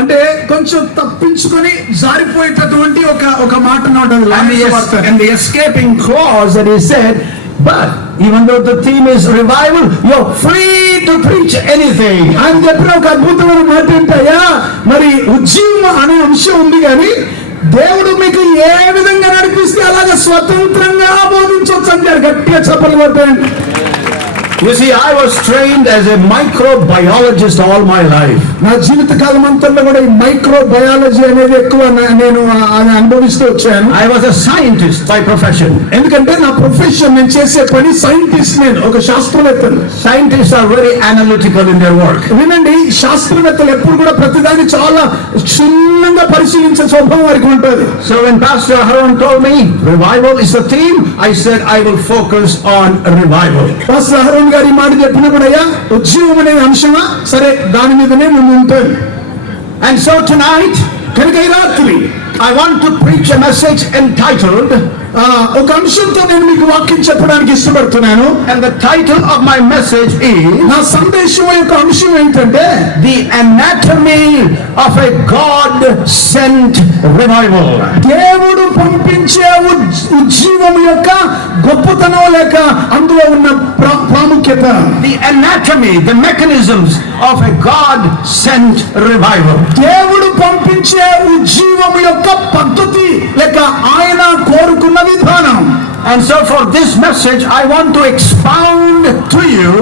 అంటే కొంచెం తప్పించుకొని జారిపోయేటటువంటి ఒక మాట ఉంటుంది. And the escaping clause that he said, but even though the theme is revival, you're free to preach anything. ఆయన చెప్పిన ఒక అద్భుతమైన మాట ఏంటయ్యా, మరి ఉజ్జీవం అనే అంశం ఉంది కానీ దేవుడు మీకు ఏ విధంగా నడిపిస్తే అలాగే స్వతంత్రంగా బోధించవచ్చు అంటారు. గట్టిగా చెప్పలు కొట్టండి. You see, I was trained as a microbiologist all my life. నా జీవిత కాలం అంతా కూడా ఈ మైక్రోబయాలజీ అనేది ఎక్కువ నేను అనుభవిస్తూ వచ్చాను. I was a scientist by profession. ఎందుకంటే నా ప్రొఫెషన్, నేను చేసే పని సైంటిస్ట్, నేను ఒక శాస్త్రవేత్తను. Scientists are very analytical in their work. వినండి, శాస్త్రవేత్తలు ఎప్పుడు కూడా ప్రతిదాన్ని చాలా క్షుణ్ణంగా పరిశీలించే స్వభావం వారికి ఉంటుంది. So when Pastor Haroon told me revival is the theme, I said I will focus on revival. Pastor హరోన్ గారి మాట చెప్పినప్పుడు అయ్యా ఉజ్జీవం అనే అంశమా, సరే దాని మీదనే ముందు ఉంటాను. And so tonight, కనుక ఈ రాత్రి I want to preach a message entitled, ఒక అంశంతో నేను మీకు వాక్యం చెప్పడానికి ఇష్టపడుతున్నాను. and the title of my message is, నా సందేశం యొక్క అంశం ఏంటంటే the anatomy of a God sent revival. దేవుడు పంపించే ఉజ్జీవం యొక్క గొప్పతనం లేక అందులో ఉన్న ప్రాముఖ్యత. The anatomy, the mechanisms of a God sent revival. దేవుడు పంపించే ఉజ్జీవం యొక్క పద్ధతి లేక ఆయన కోరుకున్న విధానం. And so for this message I want to expound to you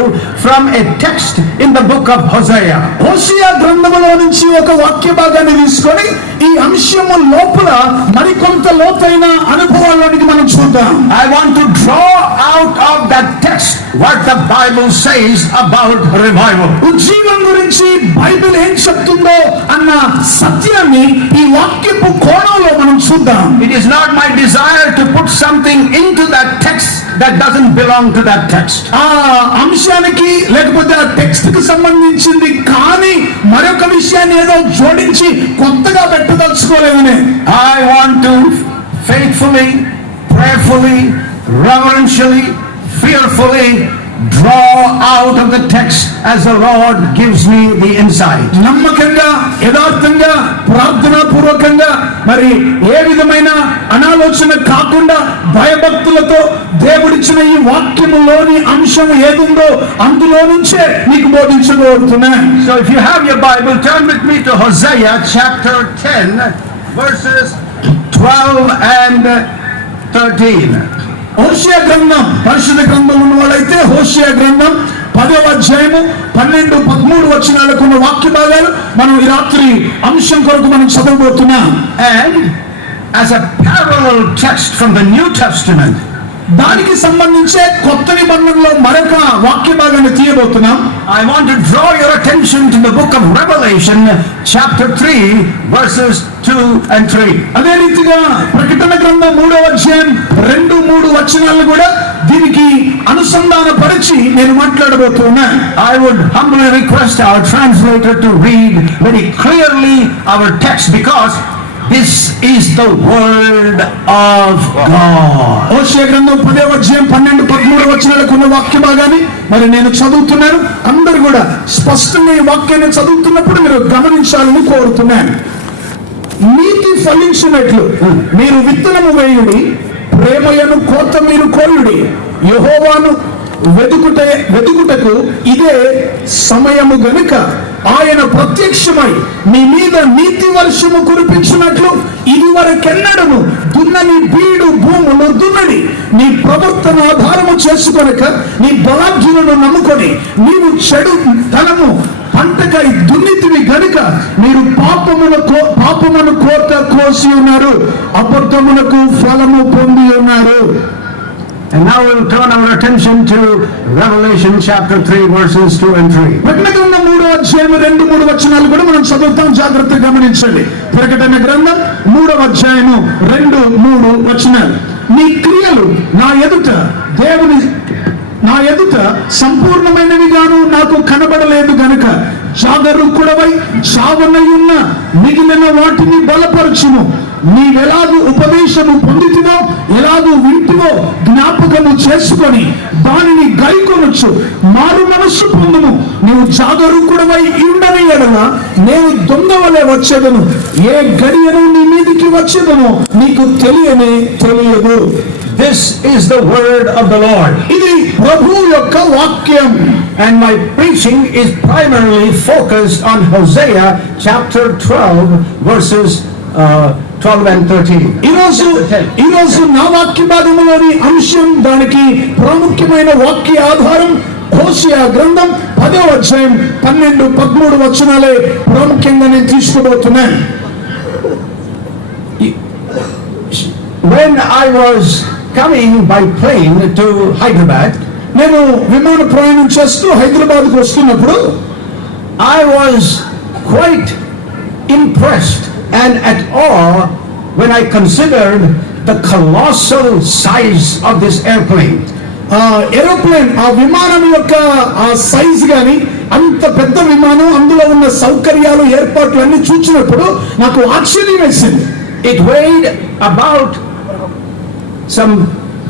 from a text in the book of Hosea. హోషేయ గ్రంథములో నుంచి ఒక వాక్య భాగాన్ని తీసుకొని ఈ అంశము లోపల మరికొంత లోతైన అనుభవాల్లోనికి మనం చూద్దాం. I want to draw out of that text what the Bible says about revival. ఉజ్జీవం గురించి బైబిల్ ఏం చెప్తుందో అన్న సత్యాన్ని ఈ వాక్యపు కోణంలో మనం చూద్దాం. It is not my desire to put something into that text that doesn't belong to that text. ఆ అంశానికి లేకపోతే ఆ టెక్స్ట్ కి సంబంధించింది కానీ మరొక విషయాన్ని ఏదో జోడించి కొత్తగా పెట్టదలుచుకోలేదు. I want to faithfully, prayerfully, reverentially, fearfully draw out of the text as the Lord gives me the insight. నమ్మకంగా, యథార్థంగా, ప్రార్థనా పూర్వకంగా, మరి ఏ విధమైన అనాలోచన కాకుండా భయభక్తులతో దేవుడిచ్చిన ఈ వాక్యములోని అంశం ఏదుందో అందులో నుంచే నీకు బోధించబోతున్నాను. So if you have your Bible, turn with me to Hosea chapter 10 verses 12 and 13. హోషేయ గ్రంథం, పరిశుద్ధ గ్రంథం ఉన్న వాళ్ళైతే హోషేయ గ్రంథం 10వ అధ్యాయము 12-13 వచనాలకు ఉన్న వాక్య భాగాలు మనం ఈ రాత్రి అంశం కొరకు మనం చదవబోతున్నాం. And as a parallel text from the New Testament, దానికి సంబంధించే కొత్త నిబంధనలో మరొక వాక్య భాగాన్ని తీయబోతున్నాం. I want to draw your attention to the book of Revelation chapter 3 verses 2 and 3. అదే రీతిగా ప్రకటన గ్రంథం 3వ అధ్యాయం 2-3 వచనాలను కూడా దీనికి అనుసంధానపరిచి నేను మాట్లాడబోతున్నా. I would humbly request our translator to read very clearly our text because this is the word of God. హోషేయ గ్రంథం 10వ అధ్యాయం 12-13 వచనాలకు ఉన్న వాక్య భాగాన్ని మరి నేను చదువుతున్నాను. అందరూ కూడా స్పష్టంగా ఈ వాక్యాన్ని చదువుతున్నప్పుడు మీరు గమనించాలని కోరుతున్నాను. నీతి ఫలించినట్లు మీరు విత్తనము వేయుడి, ప్రేమయను కోత మీరు కోయుడి, యెహోవాను వెతుకుటకు ఇదే సమయము గనుక ఆయన ప్రత్యక్షమై మీ మీద నీతి వర్షము కురిపించినట్లు ఇది వరకెన్నడను దున్నని బీడు భూములు దున్నడి. నీ ప్రవర్తన ఆధారము చేసుకొనక నీ బలాఢ్యులను నమ్ముకొని నీవు చెడు ధనము పంటకై దున్నితివి గనుక మీరు పాపమును కోత కోసి ఉన్నారు, అబద్ధమునకు ఫలము పొంది ఉన్నారు. And now we'll turn our attention to Revelation chapter 3 verses 2 and 3. ప్రకటన గ్రంథం 3వ అధ్యాయం 2-3 వచనాలు కూడా మనం చదువుతాం. జాగ్రత్తగా గమనించండి. ప్రకటన గ్రంథం 3వ అధ్యాయం 2-3 వచనాలు. నీ క్రియలు నా ఎదుట సంపూర్ణమైనవిగాను నాకు కనబడలేదు గనుక జాగరూకుడవై చావనయున్న మిగిలిన వాటిని బలపరచుము. నీవెలాగూ ఉపదేశము పొందితివో ఎలాగూ వింటివో జ్ఞాపకము చేసుకొని దానిని గైకొనొచ్చు మారు మనస్సు పొందుము. నీవు జాగరూకుడవై ఉండని ఎడల నేను దొంగవలే వచ్చేదను, ఏ గడియను నీ మీదికి వచ్చేదను నీకు తెలియదు. This is the word of the Lord. ఇది ప్రభువు యొక్క వాక్యం. And my preaching is primarily focused on Hosea chapter 12 verses 12 and 13. ఈరోజు నా వాక్య భాగంలోని అంశం, దానికి ప్రాముఖ్యమైన వాక్య ఆధారం హోషేయ గ్రంథం 10వ అధ్యాయం 12-13 వచనాలే ప్రాముఖ్యంగా నేను తీసుకోబోతున్నాను. When I was coming by plane to Hyderabad, నేను విమాన ప్రయాణం చేస్తూ హైదరాబాద్కు వస్తున్నప్పుడు I was quite impressed and at awe when I considered the colossal size of this airplane. Aeroplane, ఆ విమానం యొక్క ఆ సైజ్ గాని, అంత పెద్ద విమానం, అందులో ఉన్న సౌకర్యాలు ఏర్పాట్లు అన్ని చూసినప్పుడు నాకు ఆశ్చర్యం వేసింది. It weighed about some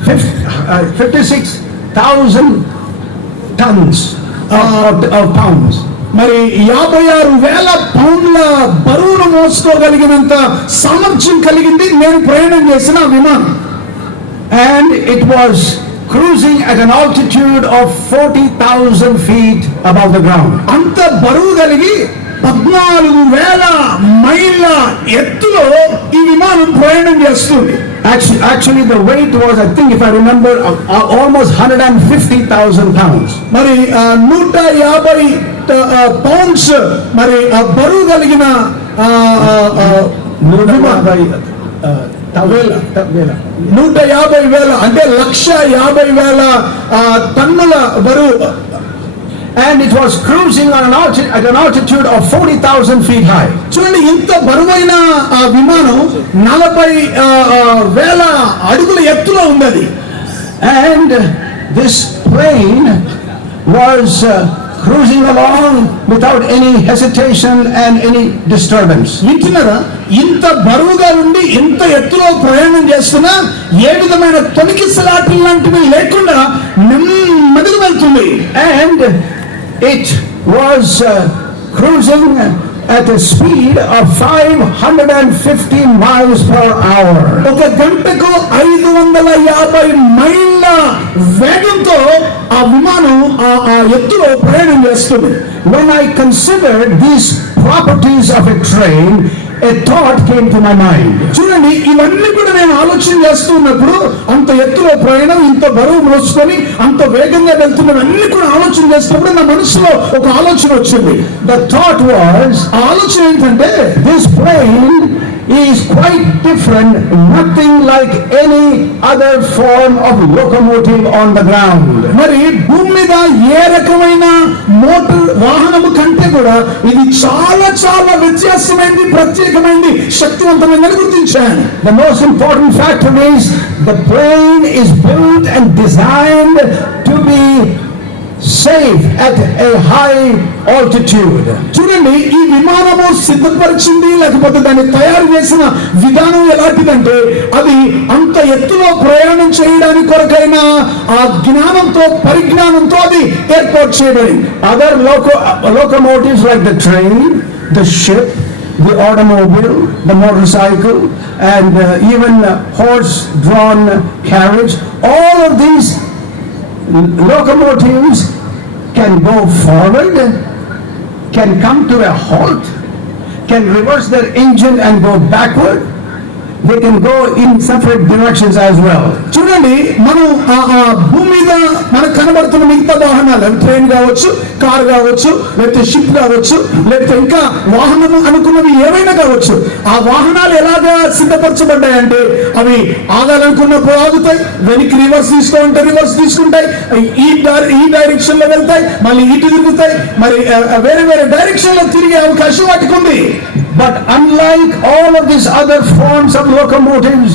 56,000 tons of pounds. మరి 56,000 పౌండ్ల బరువును మోసుకోగలిగినంత సామర్థ్యం కలిగింది నేను ప్రయాణం చేసిన విమానం. And it was cruising at an altitude of 40,000 feet above the ground. అంత బరువు కలిగి 14,000 మైళ్ళ ఎత్తులో ఈ విమానం ప్రయాణం చేస్తుంది. Actually the weight was, I think if I remember, almost 150,000 pounds. మరి 150 పౌండ్స్ మరి ఆ బరువు కలిగిన 150,000 అంటే 150,000 టన్నుల బరువు. And it was cruising at an altitude of 40,000 feet high. చూడండి, ఇంత బరువైన ఆ విమానం 40,000 అడుగుల ఎత్తులో ఉన్నది. And this plane was cruising along without any hesitation and any disturbance. వింటున్నారా? ఇంత బరువుగా ఉండి ఇంత ఎత్తులో ప్రయాణం చేస్తున్నా ఏ విధమైన తొణికిసలాటలు లాంటివి లేకుండా నెమ్మదిగా వెళ్తుంది. And it was cruising at a speed of 550 miles per hour. ఒక గంటకు 550 మైళ్ళ వేగంతో ఆ విమానం ఆ ఎత్తులో ప్రయాణం చేస్తుంది. When I considered these properties of a train, a thought came to my mind. చూడండి, ఇవన్నీ కూడా నేను ఆలోచన చేస్తున్నప్పుడు, అంత ఎత్తులో ప్రయాణం, ఇంత బరువు మోసుకొని అంత వేగంగా వెళ్తున్నవన్నీ కూడా ఆలోచన చేస్తున్నప్పుడు నా మనసులో ఒక ఆలోచన వచ్చింది. The thought was, ఆ ఆలోచన ఏంటంటే, this plane is quite different, nothing like any other form of locomotive on the ground. మరి భూమి మీద ఏ రకమైన మోటార్ వాహనము కంటే కూడా ఇది చాలా చాలా వ్యత్యాసమైనది, ప్రత్యేకమైనది, శక్తివంతమైనది గుర్తించాను. The most important factor is the plane is built and designed to be safe at a high altitude. చూడండి, ఈ విమానము సిద్ధపరిచింది లేకపోతే దాన్ని తయారు చేసిన విధానం ఎలాంటిదంటే, అది అంత ఎత్తులో ప్రయాణం చేయడానికి కొరకైన ఆ జ్ఞానంతో, పరిజ్ఞానంతో అది ఏర్పాటు చేయబడింది. Other locomotives like the train, the ship, the automobile, the motorcycle, and even horse-drawn carriage, all of these locomotives can go forward, can come to a halt, can reverse their engine and go backward. They can go in separate directions as well. చూడండి, మనం భూమి మీద మనకు కనబడుతున్న మిగతా వాహనాలు, train కావచ్చు, car కావచ్చు, లేకపోతే షిప్ కావచ్చు, లేకపోతే ఇంకా వాహనము అనుకున్నవి ఏవైనా కావచ్చు, ఆ వాహనాలు ఎలాగా సిద్ధపరచబడ్డాయంటే, అవి ఆగాలనుకున్నప్పుడు ఆగుతాయి, వెనక్కి రివర్స్ తీసుకుంటాయి, ఈ డైరెక్షన్ లో వెళ్తాయి, మళ్ళీ ఇటు తిరుగుతాయి, మరి వేరే వేరే డైరెక్షన్ లో తిరిగే అవకాశం వాటికి ఉంది. But unlike all of these other forms of locomotives,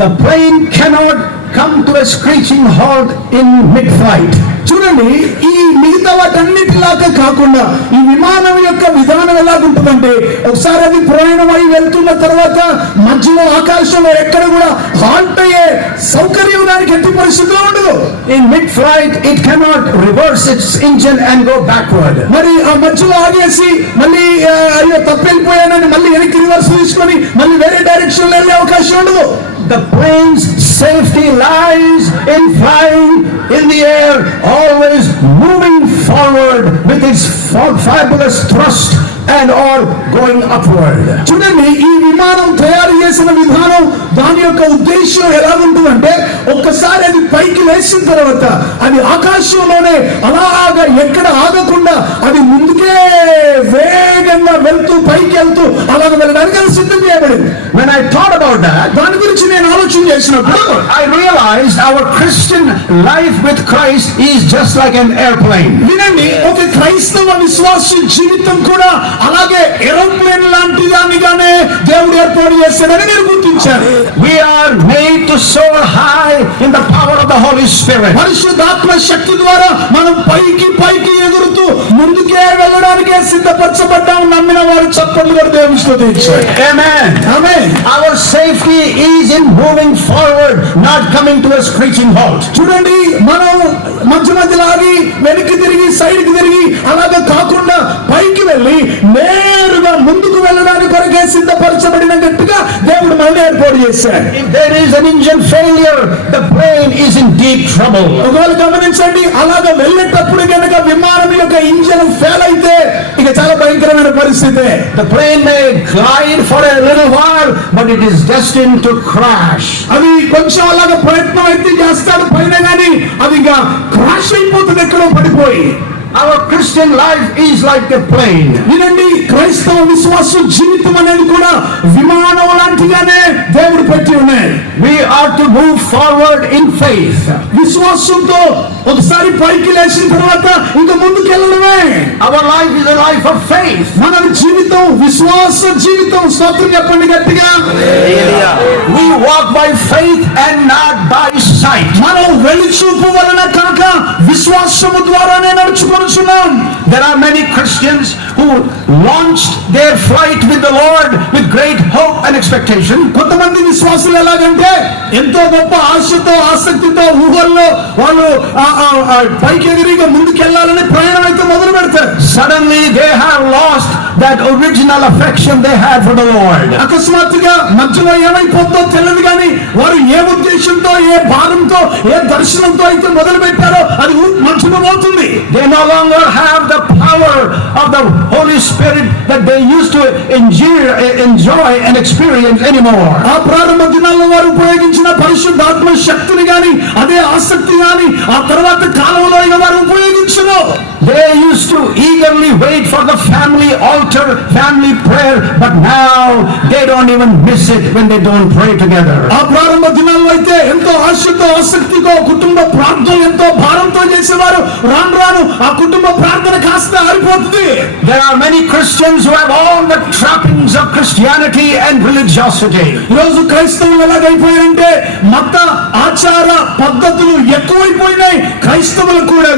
the plane cannot come to a screeching halt in mid-flight. చూడండి, ఈ మిగతా వాటన్నిటిలాగా కాకుండా ఈ విమానం యొక్క విధానం ఎలాగుంటుందంటే, ఒకసారి అది ప్రయాణం అయి వెళ్తున్న తర్వాత మధ్యలో ఆకాశంలో ఎక్కడ కూడా హాల్ట్ అయ్యే సౌకర్యం దానికి ఎట్టి పరిస్థితిలో ఉండదు. In mid-flight, it cannot reverse its engine and go backward. మరి ఆ మధ్యలో ఆగేసి మళ్ళీ అయ్యో తప్పెళ్ళిపోయానని మళ్ళీ వెనక్కి రివర్స్ తీసుకొని మళ్ళీ వేరే డైరెక్షన్ లో వెళ్ళే అవకాశం ఉండదు. The plane's safety lies in flying in the air, always moving forward with its fabulous thrust and all going upward. చూడండి, ఈ విమానం తయారు చేసిన విధానం దాని యొక్క ఉద్దేశం ఎలా ఉంటుందంటే ఒక్కసారి అది పైకి వేసిన తర్వాత అది ఆకాశంలోనే అలాగా ఎక్కడ ఆగకుండా అది ముందుకే వేగంగా వెళ్తూ పైకి వెళ్తూ అలాగ వెళ్ళడానికి అది సిద్ధం చేయబడింది. When I thought about that, దాని గురించి నేను ఆలోచన చేసినప్పుడు I realized our Christian life with Christ is just like an airplane. వినండి, ఒక క్రైస్తవ విశ్వాసి జీవితం కూడా అలాగే ఏరోప్లేన్ లాంటి దానిగానే దేవుడు ఏర్పాటు చేస్తాడని నేను గుర్తించాను. We are made to soar high in the power of the Holy Spirit. పరిశుద్ధాత్మ శక్తి ద్వారా మనం పైకి పైకి ఎగురుతూ ముందుకే వెళ్ళడానికే సిద్ధపరచబడ్డాం. నమ్మిన వారు చప్పట్లు కూడా దేవుని స్తుతించారు. Amen. Amen. Our safety is in moving forward, not coming to a screeching halt. చూడండి, మనం మధ్య మధ్యలో ఆగి వెనక్కి తిరిగి సైడ్కి తిరిగి అలాగే కాకుండా పైకి వెళ్ళి నేరుగా ముందుకు వెళ్ళడానికి కొరకే సిద్ధపరచబడినట్టుగా దేవుడు మనల్ని ఏర్పాటు చేశాడు. If there is an engine failure, the plane is in deep trouble. ఒకవేళ గమనించండి, అలాగా వెళ్ళేటప్పుడు కనుక విమానం యొక్క ఇంజన్ ఫెయిల్ అయితే ఇక చాలా భయంకరమైన పరిస్థితి. The plane may glide for a little while, but it is destined to crash. అది కొంచెం అలాగా ప్రయత్నం అయితే చేస్తాడు పైన, కానీ అది ఇంకా క్రాష్ అయిపోతుంది ఎక్కడో పడిపోయి. Our Christian life is like a plane. వినండి, క్రైస్తవ విశ్వాస జీవితం అనేది కూడా విమానం లాంటిగానే దేవుడు పెట్టి ఉన్నాయి. We are to move forward in faith. విశ్వాసంతో ఒకసారి పైకి లేచిన తర్వాత ఇంకా ముందుకు వెళ్ళడమే. Our life is a life of faith. మన జీవితం విశ్వాస జీవితం. స్తోత్రం చెప్పండి గట్టిగా. We walk by faith and not by sight. మనం వెలుచూపు వలన కాక విశ్వాసము ద్వారానే నడుచుకొనుచున్నాం. There are many Christians who launched their flight with the Lord with great hope and expectation. కొంతమంది విశ్వాసులు ఎలాగంటే ఎంతో గొప్ప ఆశతో ఆసక్తితో ఊహల్లో వాళ్ళు పైకి ఎగిరిగా ముందుకు వెళ్ళాలని ప్రయాణం అయితే మొదలు పెడతారు. Suddenly they have lost that original affection they had for the Lord. అకస్మాత్తుగా మధ్యలో ఏమైపోతుందో తెలియదు, కానీ వారు ఏ ఉద్దేశంతో ఏ భారంతో ఏ దర్శనంతో అయితే మొదలు పెట్టారో అది మధ్యలో పోతుంది. They no longer have the power of the Holy Spirit that they used to enjoy and experience anymore. ఆ ప్రారంభ దినాల్లో వారు ఉపయోగించిన పరిశుద్ధాత్మ శక్తిని గాని అదే ఆసక్తి గాని ఆ తర్వాత కాలంలో వారు ఉపయోగించరు. They used to eagerly wait for the family altar, family prayer, but now they don't even miss it when they don't pray together. ఆ ప్రారంభ దినాల్లో అయితే ఎంతో ఆశతో ఆసక్తితో కుటుంబ ప్రార్థన ఎంతో భారంతో చేసేవారు. రాను రాను ఆ కుటుంబ ప్రార్థన కాస్త ఆరిపోతుంది. There are many Christians who have all the trappings of Christianity and religiosity. ఈరోజు క్రైస్తవులు ఎలాగైపోయారంటే మత ఆచార పద్ధతులు ఎక్కువైపోయినాయి క్రైస్తవులు కూడా.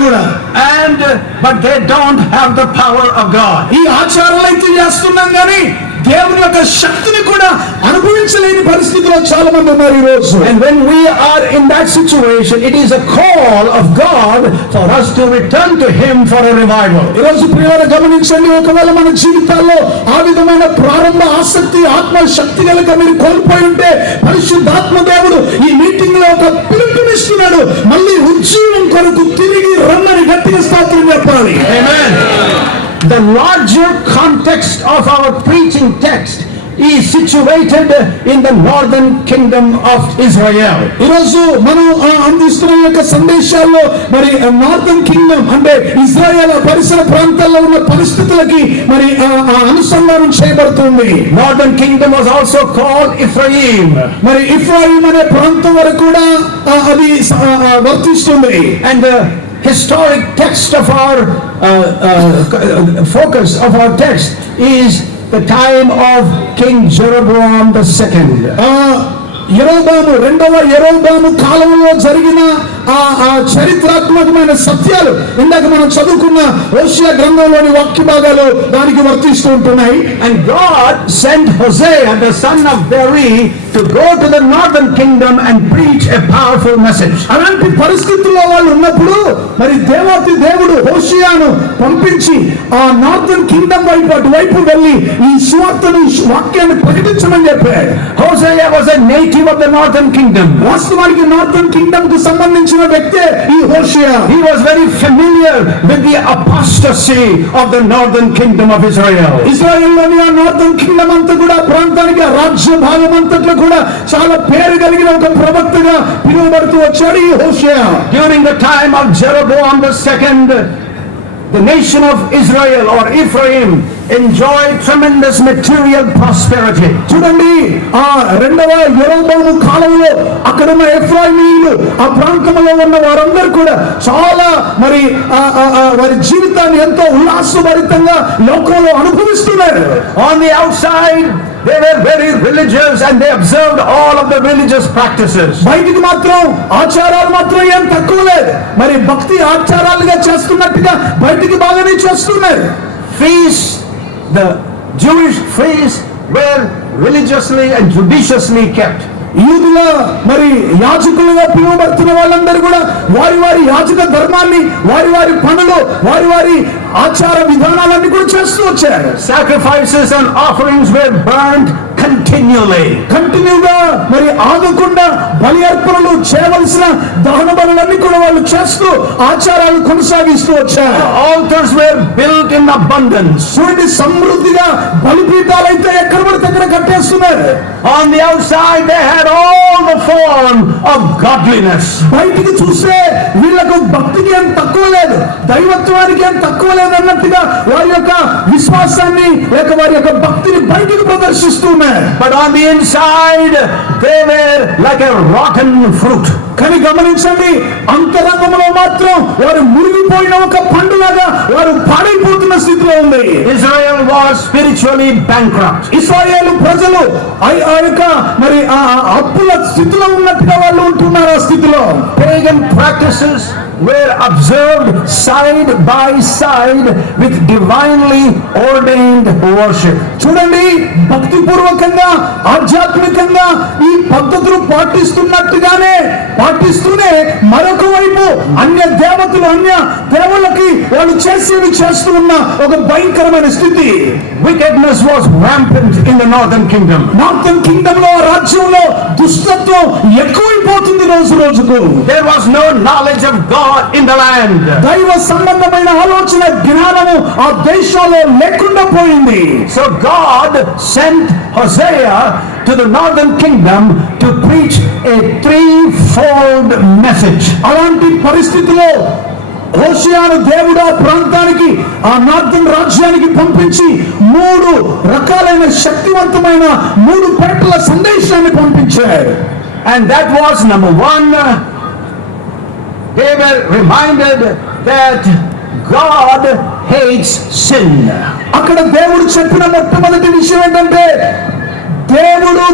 But they don't have the power of God. ఈ ఆచారాలు అయితే చేస్తున్నాం కానీ దేవుని యొక్క శక్తిని కూడా అనుభవించలేని పరిస్థితిలో చాలా మంది ఉన్నారు ఈ రోజు. And when we are in that situation, it is a call of God for us to return to Him for a revival. ఈ రోజు ప్రియులారా గమనించండి, ఒకవేళ మన జీవితాల్లో ఆ విధమైన ప్రారంభ ఆసక్తి ఆత్మ శక్తి కనుక మీరు కోల్పోయి ఉంటే పరిశుద్ధాత్మ దేవుడు ఈ మీటింగ్ లో ఒక పిలుపునిస్తున్నాడు. మళ్ళీ ఉజ్జీవం కొరకు తిరిగి రమ్మని గట్టిగా స్తోత్రం చెప్పాలి. Amen. The larger context of our preaching text is situated in the northern kingdom of Israel. ఈరోజు మనం అందిస్తున్న యొక్క సందేశాల్లో మరి నార్థన్ కింగ్డమ్ అంటే ఇజ్రాయెల్ పరిసర ప్రాంతాల్లో ఉన్న పరిస్థితులకి మరి అనుసంధానం చేయబడుతుంది. Northern kingdom was also called Ephraim. మరి ఇఫ్రాయిం అనే ప్రాంతం వరకు కూడా అది వర్తిస్తుంది. And the historic text of our focus of our text is the time of King Jeroboam II. యెరోబాము రెండవ యెరోబాము కాలంలో జరిగిన ఆ ఆ చరిత్రాత్మకమైన సత్యాలు ఇందాక మనం చదువుకున్న హోషేయ గ్రంథంలోని వాక్య భాగాలు దానికి వర్తిస్తూ ఉంటున్నాయి. And God sent Hosea, the son of Beeri, to go to the northern kingdom and preach a powerful message. అలాంటి పరిస్థితుల్లో వాళ్ళు ఉన్నప్పుడు మరి దేవాతి దేవుడు హోషేయను పంపించి ఆ నార్థన్ కింగ్డమ్ వైపు అటువైపు వెళ్ళి ఈ సువార్తను వాక్యాన్ని ప్రకటించమని చెప్పాడు. Hosea was a native of the northern kingdom. వాస్తవానికి నార్థన్ కింగ్డమ్ కు సంబంధించిన వ్యక్తే ఈ హోషేయ. He was very familiar with the apostasy of the northern kingdom of Israel. ఇశ్రాయేల్లోని ఆ నార్థన్ కింగ్డమ్ అంతా కూడా ప్రాంతానికి ఆ రాజ్య భాగం అంతట్లో కూడా చాలా పేరు కలిగిన ఒక ప్రవక్తగా పిలువబడుతూ వచ్చాడు ఈ హోషేయ. During the time of Jeroboam II, the nation of Israel or Ephraim enjoyed tremendous material prosperity. చూడండి, ఆ రెండవ యెరోబోము కాలంలో అక్కడున్న ఎఫ్రాయిమీయులు ఆ ప్రాంతంలో ఉన్న వారందరూ కూడా చాలా మరి వారి జీవితాన్ని ఎంతో ఉల్లాసభరితంగా లోకంలో అనుభవిస్తున్నారు. On the outside they were very religious and they observed all of the religious practices. బయటికి మాత్రం ఆచారాలు మాత్రం ఏం తక్కువ లేదు. మరి భక్తి ఆచారాలుగా చేస్తున్నట్టుగా బయటికి బాగానే చేస్తున్నారు. Feasts, the Jewish feasts were religiously and judiciously kept. యూదుల మరి యాజకులుగా పిలువబడుతున్న వాళ్ళందరూ కూడా వారి వారి యాజక ధర్మాన్ని, వారి వారి పనులు, వారి వారి ఆచార విధానాలన్నీ కూడా చేస్తూ వచ్చారు. Sacrifices and offerings were burned కంటిన్యూగా మరి ఆగకుండా బలి అర్పణలు చేయవలసిన దహన బలులన్నీ కూడా వాళ్ళు చేస్తూ ఆచారాలు కొనసాగిస్తూ వచ్చారు. Altars were built in abundance. చూడండి, సమృద్ధిగా బలిపీఠాలు అయితే ఎక్కడ పడితే అక్కడ కట్టేస్తున్నారు. On the outside they had all the form of godliness. బయటికి చూస్తే వీళ్ళకు భక్తికి ఏం తక్కువ లేదు, దైవత్వానికి ఏం తక్కువ లేదు అన్నట్టుగా వారి యొక్క విశ్వాసాన్ని లేక వారి యొక్క భక్తిని బయటికి ప్రదర్శిస్తున్నారు. But on the inside they were like a rotten fruit. కానీ గమనించండి, అంతరంగంలో మాత్రం వారు మురిగిపోయిన ఒక పండులాగా వారు పాడైపోతున్న స్థితిలో ఉంది. Israel was spiritually bankrupt. ఇశ్రాయేలు ప్రజలు ఆ యొక్క మరి ఆ అప్పుల స్థితిలో ఉన్నట్టుగా వాళ్ళు ఉంటున్నారు. ఆ స్థితిలో pagan practices were observed side by side with divinely ordained worship. చూడండి, భక్తి పూర్వకంగా ఆధ్యాత్మికంగా ఈ పద్ధతులు పాటిస్తూనే మరొక వైపు అన్య దేవతలు, అన్య దేవుళ్ళకి వాళ్ళు చేసేవి చేస్తూ ఉన్న ఒక భయంకరమైన స్థితి. Wickedness was rampant in the northern kingdom. Northern Kingdom లో, రాజ్యంలో దుష్టత్వం ఎక్కువైపోతుంది రోజు రోజుకు. There was no knowledge of God in the land. దైవ సంబంధమైన ఆలోచన జ్ఞానము ఆ దేశంలో లేకుండా పోయింది. So God sent Hosea to the northern kingdom to preach a threefold message. అలాంటి పరిస్థితిలో హోషేయను దేవుడు ఆ ప్రాంతానికి, ఆ నార్థన్ రాజ్యానికి పంపించి 3 రకాలైన శక్తివంతమైన 3 పేటల సందేశాన్ని పంపించారు. And that was number 1, they were reminded that God hates sin. అక్కడ దేవుడు చెప్పిన మొట్టమొదటి విషయం ఏంటంటే దేవుడు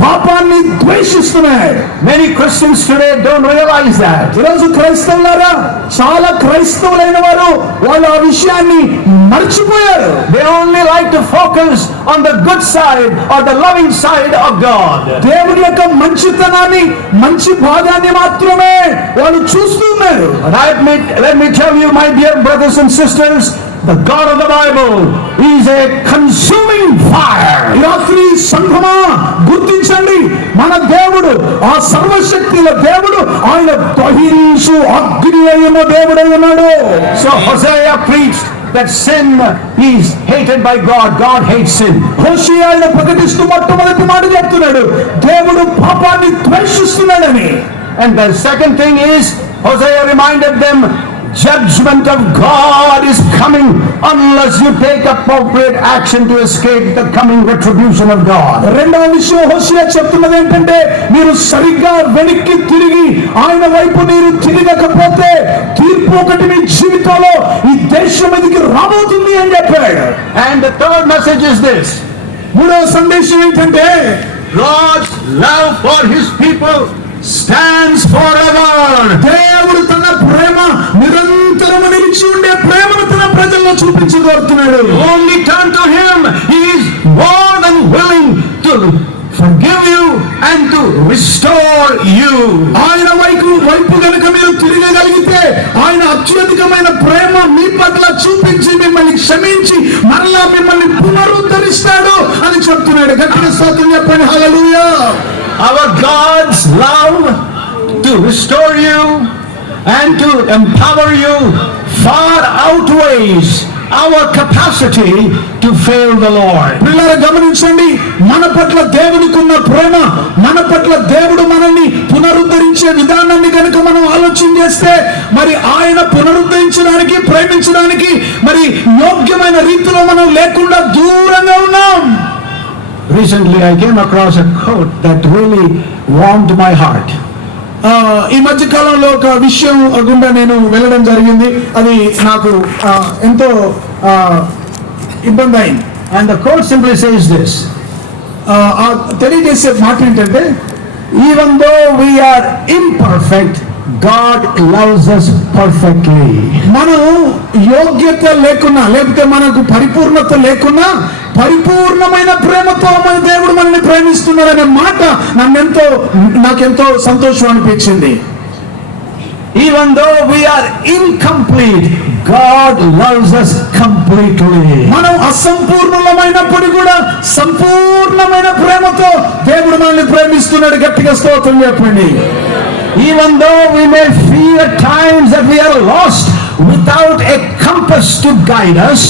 పాపాన్ని ద్వేషిస్తున్నాడు. Many Christians today don't realize that. ఈరోజు క్రైస్తవులారా, చాలా క్రైస్తవులైన వారు వాళ్ళు ఆ విషయాన్ని మర్చిపోయారు. They only like to focus on the good side or the loving side of God. దేవుడి యొక్క మంచితనాన్ని, మంచి భాగాన్ని మాత్రమే వాళ్ళు చూస్తున్నారు. Let me tell you, my dear brothers and sisters, the God of the Bible is a consuming fire. రాత్రి సంఘమా గుర్తించండి, మన దేవుడు ఆ సర్వశక్తుల దేవుడు, ఆయన దహించు అగ్ని అయిన దేవుడై ఉన్నాడు. So Hosea preached that sin is hated by God. God hates sin. హోషేయ ఆయన ప్రకటిస్తూ మొట్టమొదటి మాట చెప్తున్నాడు, దేవుడు పాపాన్ని ద్వేషిస్తున్నాడని. And the second thing is, Hosea reminded them, judgment of God is coming unless you take appropriate action to escape the coming retribution of God. రెండవ విషయం హోషేయ చెప్తున్నది ఏంటంటే, మీరు సరిగ్గా వెనక్కి తిరిగి ఆయన వైపు మీరు తిరగకపోతే తీర్పు ఒకటి మీ జీవితంలో ఈ దేశం మీదకి రాబోతుంది అని చెప్పాడు. And the third message is this. మూడవ సందేశం ఏంటంటే, God's love for his people stands forever. దేవుడు తన ప్రేమ నిరంతరం నిలిచి ఉండే ప్రేమను తన ప్రజల్లో చూపించగలుగుతున్నాడు. Only turn to him. He is more than willing to forgive you and to restore you. ఆయన వైపు గనుక మీరు తిరగగలిగితే ఆయన అత్యధికమైన ప్రేమ మీ పట్ల చూపించి మిమ్మల్ని క్షమించి మరలా మిమ్మల్ని పునరుద్ధరిస్తాడు అని చెప్తున్నాడు. గట్టిగా స్తోత్రం చెప్పండి. హల్లెలూయా. Our God's love to restore you and to empower you far outweighs our capacity to fail the Lord. పిల్లలు గమనించండి, మన పట్ల దేవునికి ఉన్న ప్రేమ, మన పట్ల దేవుడు మనల్ని పునరుద్ధరించే విధానాన్ని కనుక మనం ఆలోచన చేస్తే మరి ఆయన పునరుద్ధరించడానికి ప్రేమించడానికి మరి యోగ్యమైన రీతిలో మనం లేకుండా దూరంగా ఉన్నాం. Recently I came across a quote that really warmed my heart. ఈ మధ్య కాలంలో ఒక విషయం గుండా నేను వెళ్ళడం జరిగింది. అది నాకు ఎంతో ఇబ్బంది అయింది. And the quote simply says this. తెలియజేసే మాట ఏంటంటే, even though we are imperfect, God loves us perfectly. మనం యోగ్యత లేకున్నా లేకపోతే మనకు పరిపూర్ణత లేకున్నా పరిపూర్ణమైన ప్రేమతో మన దేవుడు మనల్ని ప్రేమిస్తున్నాడనే మాట నాకెంతో సంతోషం అనిపించింది. Even though we are incomplete, God loves us completely. మనం అసంపూర్ణమైనప్పుడు కూడా సంపూర్ణమైన ప్రేమతో దేవుడు మనల్ని ప్రేమిస్తున్నాడు. గట్టిగా స్తోత్రం చెప్పండి. Even though we may feel at times that we are lost without a compass to guide us,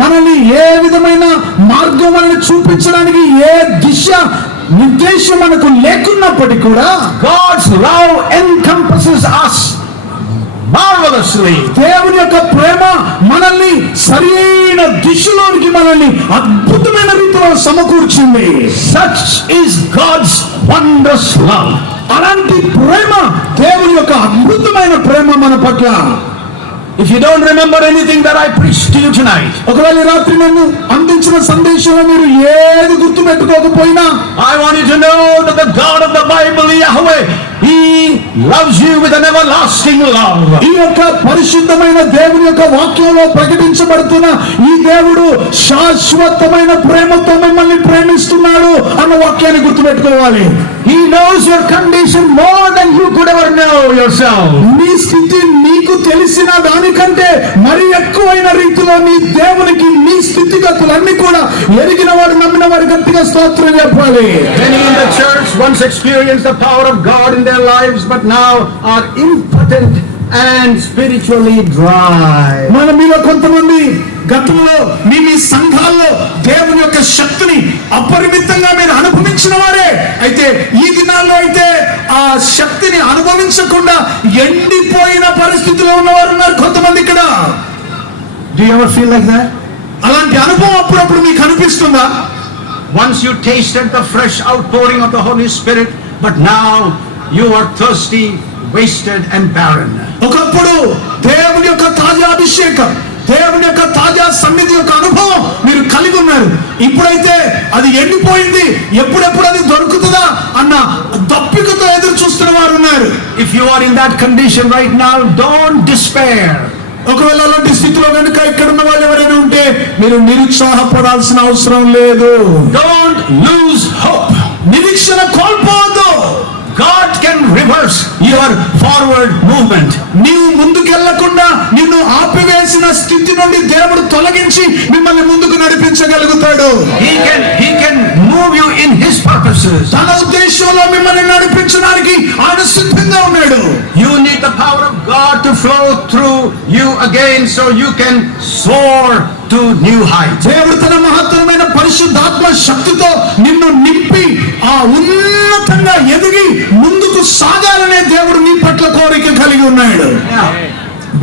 మనల్ని ఏ విధమైన మార్గం మనల్ని చూపించడానికి ఏ దిశ నిర్దేశం మనకు లేకున్నప్పటికీ కూడా God's love encompasses us marvelously. దేవుని యొక్క ప్రేమ మనల్ని సరైన దిశలోనికి మనల్ని అద్భుతమైన రీతిలో సమకూర్చింది. Such is God's wondrous love. అలాంటి ప్రేమ దేవుని యొక్క అద్భుతమైన ప్రేమ మన పట్ల. If you don't remember anything that I preached to you tonight, ఒకవేళ రాత్రి నేను అందించిన సందేశంలో మీరు ఏది గుర్తు పెట్టుకోకపోయినా, I want you to know that the God of the Bible, Yahweh, He loves you with an everlasting love. ఈ యొక్క పరిశుద్ధమైన దేవుని యొక్క వాక్యంలో ప్రకటించబడుతున్న ఈ దేవుడు శాశ్వతమైన ప్రేమతో మిమ్మల్ని ప్రేమిస్తున్నాడు అన్న వాక్యాన్ని గుర్తుపెట్టుకోవాలి. He knows your condition more than you could ever know yourself. నీ స్థితి నీకు తెలిసిన దానికంటే మరి ఎక్కువైన రీతిలో నీ దేవునికి నీ స్థితిగతులన్నీ కూడా ఎరిగిన వాడు నమ్మిన వాడు గట్టిగా స్తోత్రం చెప్పాలి. Many in the church once experienced the power of God in their lives, but now are impotent and spiritually dry. మీలో కొంతమంది గతంలో మీ సంఘాల్లో దేవుని యొక్క శక్తిని అపరిమితంగా మీరు అనుభవించిన వారే అయితే ఈ దినాల్లో అయితే ఆ శక్తిని అనుభవించకుండా ఎండిపోయిన పరిస్థితిలో ఉన్నవారు ఉన్నారు కొంతమంది ఇక్కడ. Do you ever feel like that? అలాంటి అనుభవం అప్పుడప్పుడు మీకు అనిపిస్తుందా? Once you tasted the fresh outpouring of the Holy Spirit, but now you are thirsty, wasted and barren. ఒకప్పుడు దేవుని యొక్క తాజా అభిషేకం, దేవుని యొక్క తాజా సన్నిధి యొక్క అనుభవం మీరు కలిగి ఉన్నారు. ఇప్పుడైతే అది ఎండిపోయింది, ఎప్పుడెప్పుడు అది దొరుకుతుందా అన్న దప్పికతో ఎదురు చూస్తున్న వారు ఉన్నారు. If you are in that condition right now, don't despair. ఒకవేళ అలాంటి స్థితిలో కనుక ఇక్కడ ఉన్న వాళ్ళు ఎవరైనా ఉంటే మీరు నిరుత్సాహపడాల్సిన అవసరం లేదు. Don't lose hope. నిరీక్షణ కోల్పోవద్దు. God can reverse your forward movement. నీవు ముందుకెళ్లకుండా నిన్ను ఆపివేసిన స్థితి నుండి దేవుడు తొలగించి మిమ్మల్ని ముందుకు నడిపించగలుగుతాడు. He can move you in His purposes. తన ఉద్దేశంలో మిమ్మల్ని నడిపించడానికి ఆయన సిద్ధంగా ఉన్నాడు. You need the power of God to flow through you again so you can soar to new heights. దేవుడు తన మహత్తరమైన పరిశుద్ధాత్మ శక్తితో నిన్ను నింపి ఆ ఉన్నతంగా ఎదిగి ముందుకు సాగాలనే దేవుడు నీ పట్ల కోరిక కలిగి ఉన్నాడు.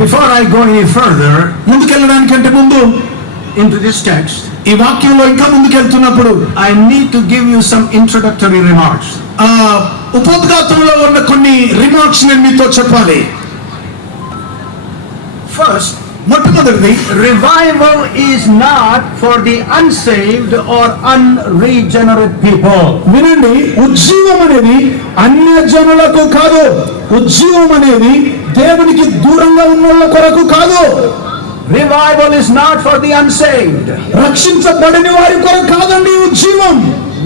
Before I go any further ముందుకెళ్ళడానికంటే ముందు into this text, ఈ వాక్యంలో ఇంకా ముందుకెళ్తున్నప్పుడు I need to give you some introductory remarks. ఉపోద్ఘాతంలో ఉన్న కొన్ని రిమార్క్స్ నేను మీతో చెప్పాలి. First, మొట్టమొదటిది, revival is not for the unsaved or unregenerate people. వినండి, ఉజ్జీవం అనేది అన్యజనులకు కాదు. ఉజ్జీవం అనేది దేవునికి దూరంగా ఉన్న వాళ్ళ కొరకు కాదు. Revival is not for the unsaved. రక్షించబడని వారి కొరకు కాదండి ఉజ్జీవం.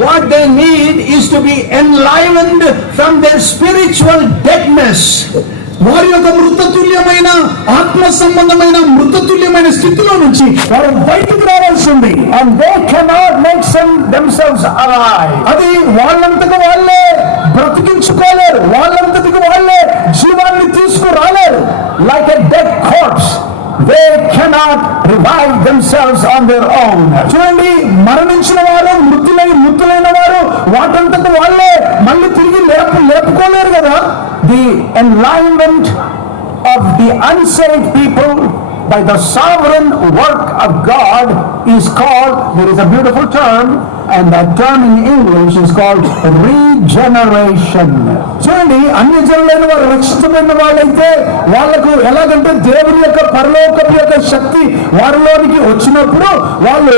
What they need is to be enlivened from their spiritual deadness. వారి యొక్క మృతతుల్యమైన ఆత్మ సంబంధమైన మృతతుల్యమైన స్థితిలో నుంచి వారు బయటకు రావాల్సి ఉంది. And they cannot make themselves alive. అది వాళ్ళంతకు వాళ్ళే బ్రతికించుకోలేరు, వాళ్ళంతటికి వాళ్ళే జీవాన్ని తీసుకురాలేరు. Like a dead corpse, they cannot revive themselves on their own. చూడండి, మరణించిన వారు మృతులైన వారు వాటంతకు వాళ్ళే మళ్ళీ తిరిగి లేపుకోలేరు కదా. The enlivenment of the unsaved people by the sovereign work of God is called, there is a beautiful term, and that term in English is called regeneration. చూడండి, అన్ని జనులైన వారు రక్షించబడిన వాళ్ళైతే వాళ్ళకు ఎలాగంటే దేవుని యొక్క పరలోకపు యొక్క శక్తి వారిలోనికి వచ్చినప్పుడు వాళ్ళు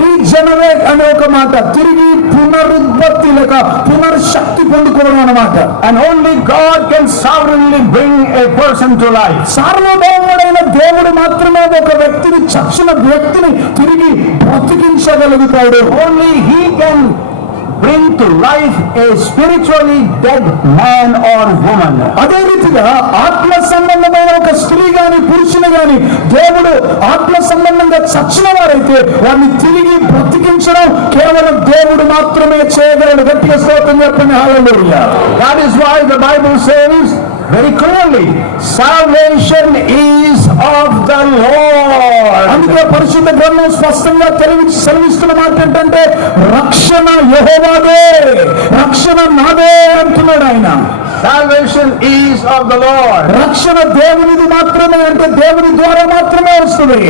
రీజనరేట్ అనే ఒక మాట, తిరిగి పునరుత్పత్తి లేక పునర్శక్తి పొందుకోవడం అన్నమాట. And only God can sovereignly bring a person to life. సార్వభౌముడైన దేవుడు మాత్రమే ఒక వ్యక్తిని, చచ్చిన వ్యక్తిని తిరిగి బ్రతికించగలుగుతాడు. Only He can bring to life a spiritually dead man or woman. అదే రీతిగా ఆత్మ సంబంధమైన ఒక స్త్రీ గాని పురుషుని గాని దేవుడు ఆత్మ సంబంధంగా చచ్చిన వారైతే వారిని తిరిగి బ్రతికించడం కేవలం దేవుడు మాత్రమే చేయగలడు. గట్టిగా స్తోత్రం చెప్పండి, హల్లెలూయా. That is why the Bible says very clearly, salvation is of the Lord. అందుకే పరిశుద్ధ గ్రంథం స్పష్టంగా సెలవిస్తున్న మాట ఏంటంటే రక్షణ యెహోవాదే, రక్షణ నాదే అంటున్నాడు ఆయన. Salvation is of the Lord. రక్షణ దేవునిది మాత్రమే, అంటే దేవుని ద్వారా మాత్రమే వస్తుంది.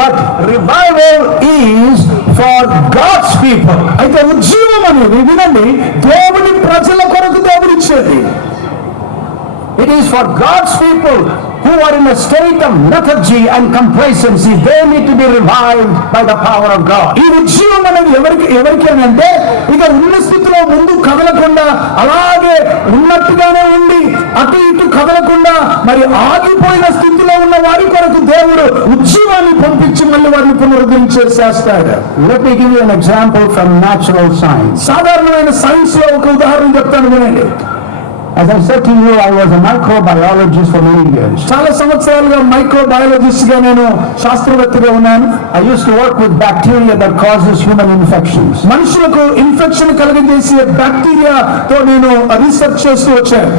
But revival is for God's people. అయితే ఉజ్జీవం అనేది వినండి, దేవుని ప్రజల కొరకు దేవుడిచ్చేది. It is for God's people who are in a state of lethargy and complacency. They need to be revived by the power of God. ఈ ఉజ్జీవం అనేది ఎవరికి అంటే ఇక ఉన్న స్థితిలో ముందు కదలకుండా అలాగే ఉన్నట్టుగానే ఉండి అటు ఇటు కదలకుండా మరి ఆగిపోయిన స్థితిలో ఉన్న వారి కొరకు దేవుడు ఉజ్జీవాన్ని పంపించి మళ్ళీ వారిని పునరుద్ధరించేస్తాడు. Let me give you an example from natural science. సాధారణమైన సైన్స్ లో ఒక ఉదాహరణ చెప్తాను వినండి. As I said to you, I was a microbiologist for many years. చాలా సంవత్సరాలుగా మైక్రోబయాలజిస్ట్ గా నేను శాస్త్రవేత్తగా ఉన్నాను. I used to work with bacteria that causes human infections. మనుషులకు ఇన్ఫెక్షన్ కలిగజేసే బ్యాక్టీరియాతో నేను రీసెర్చ్ చేస్తూ వచ్చాను.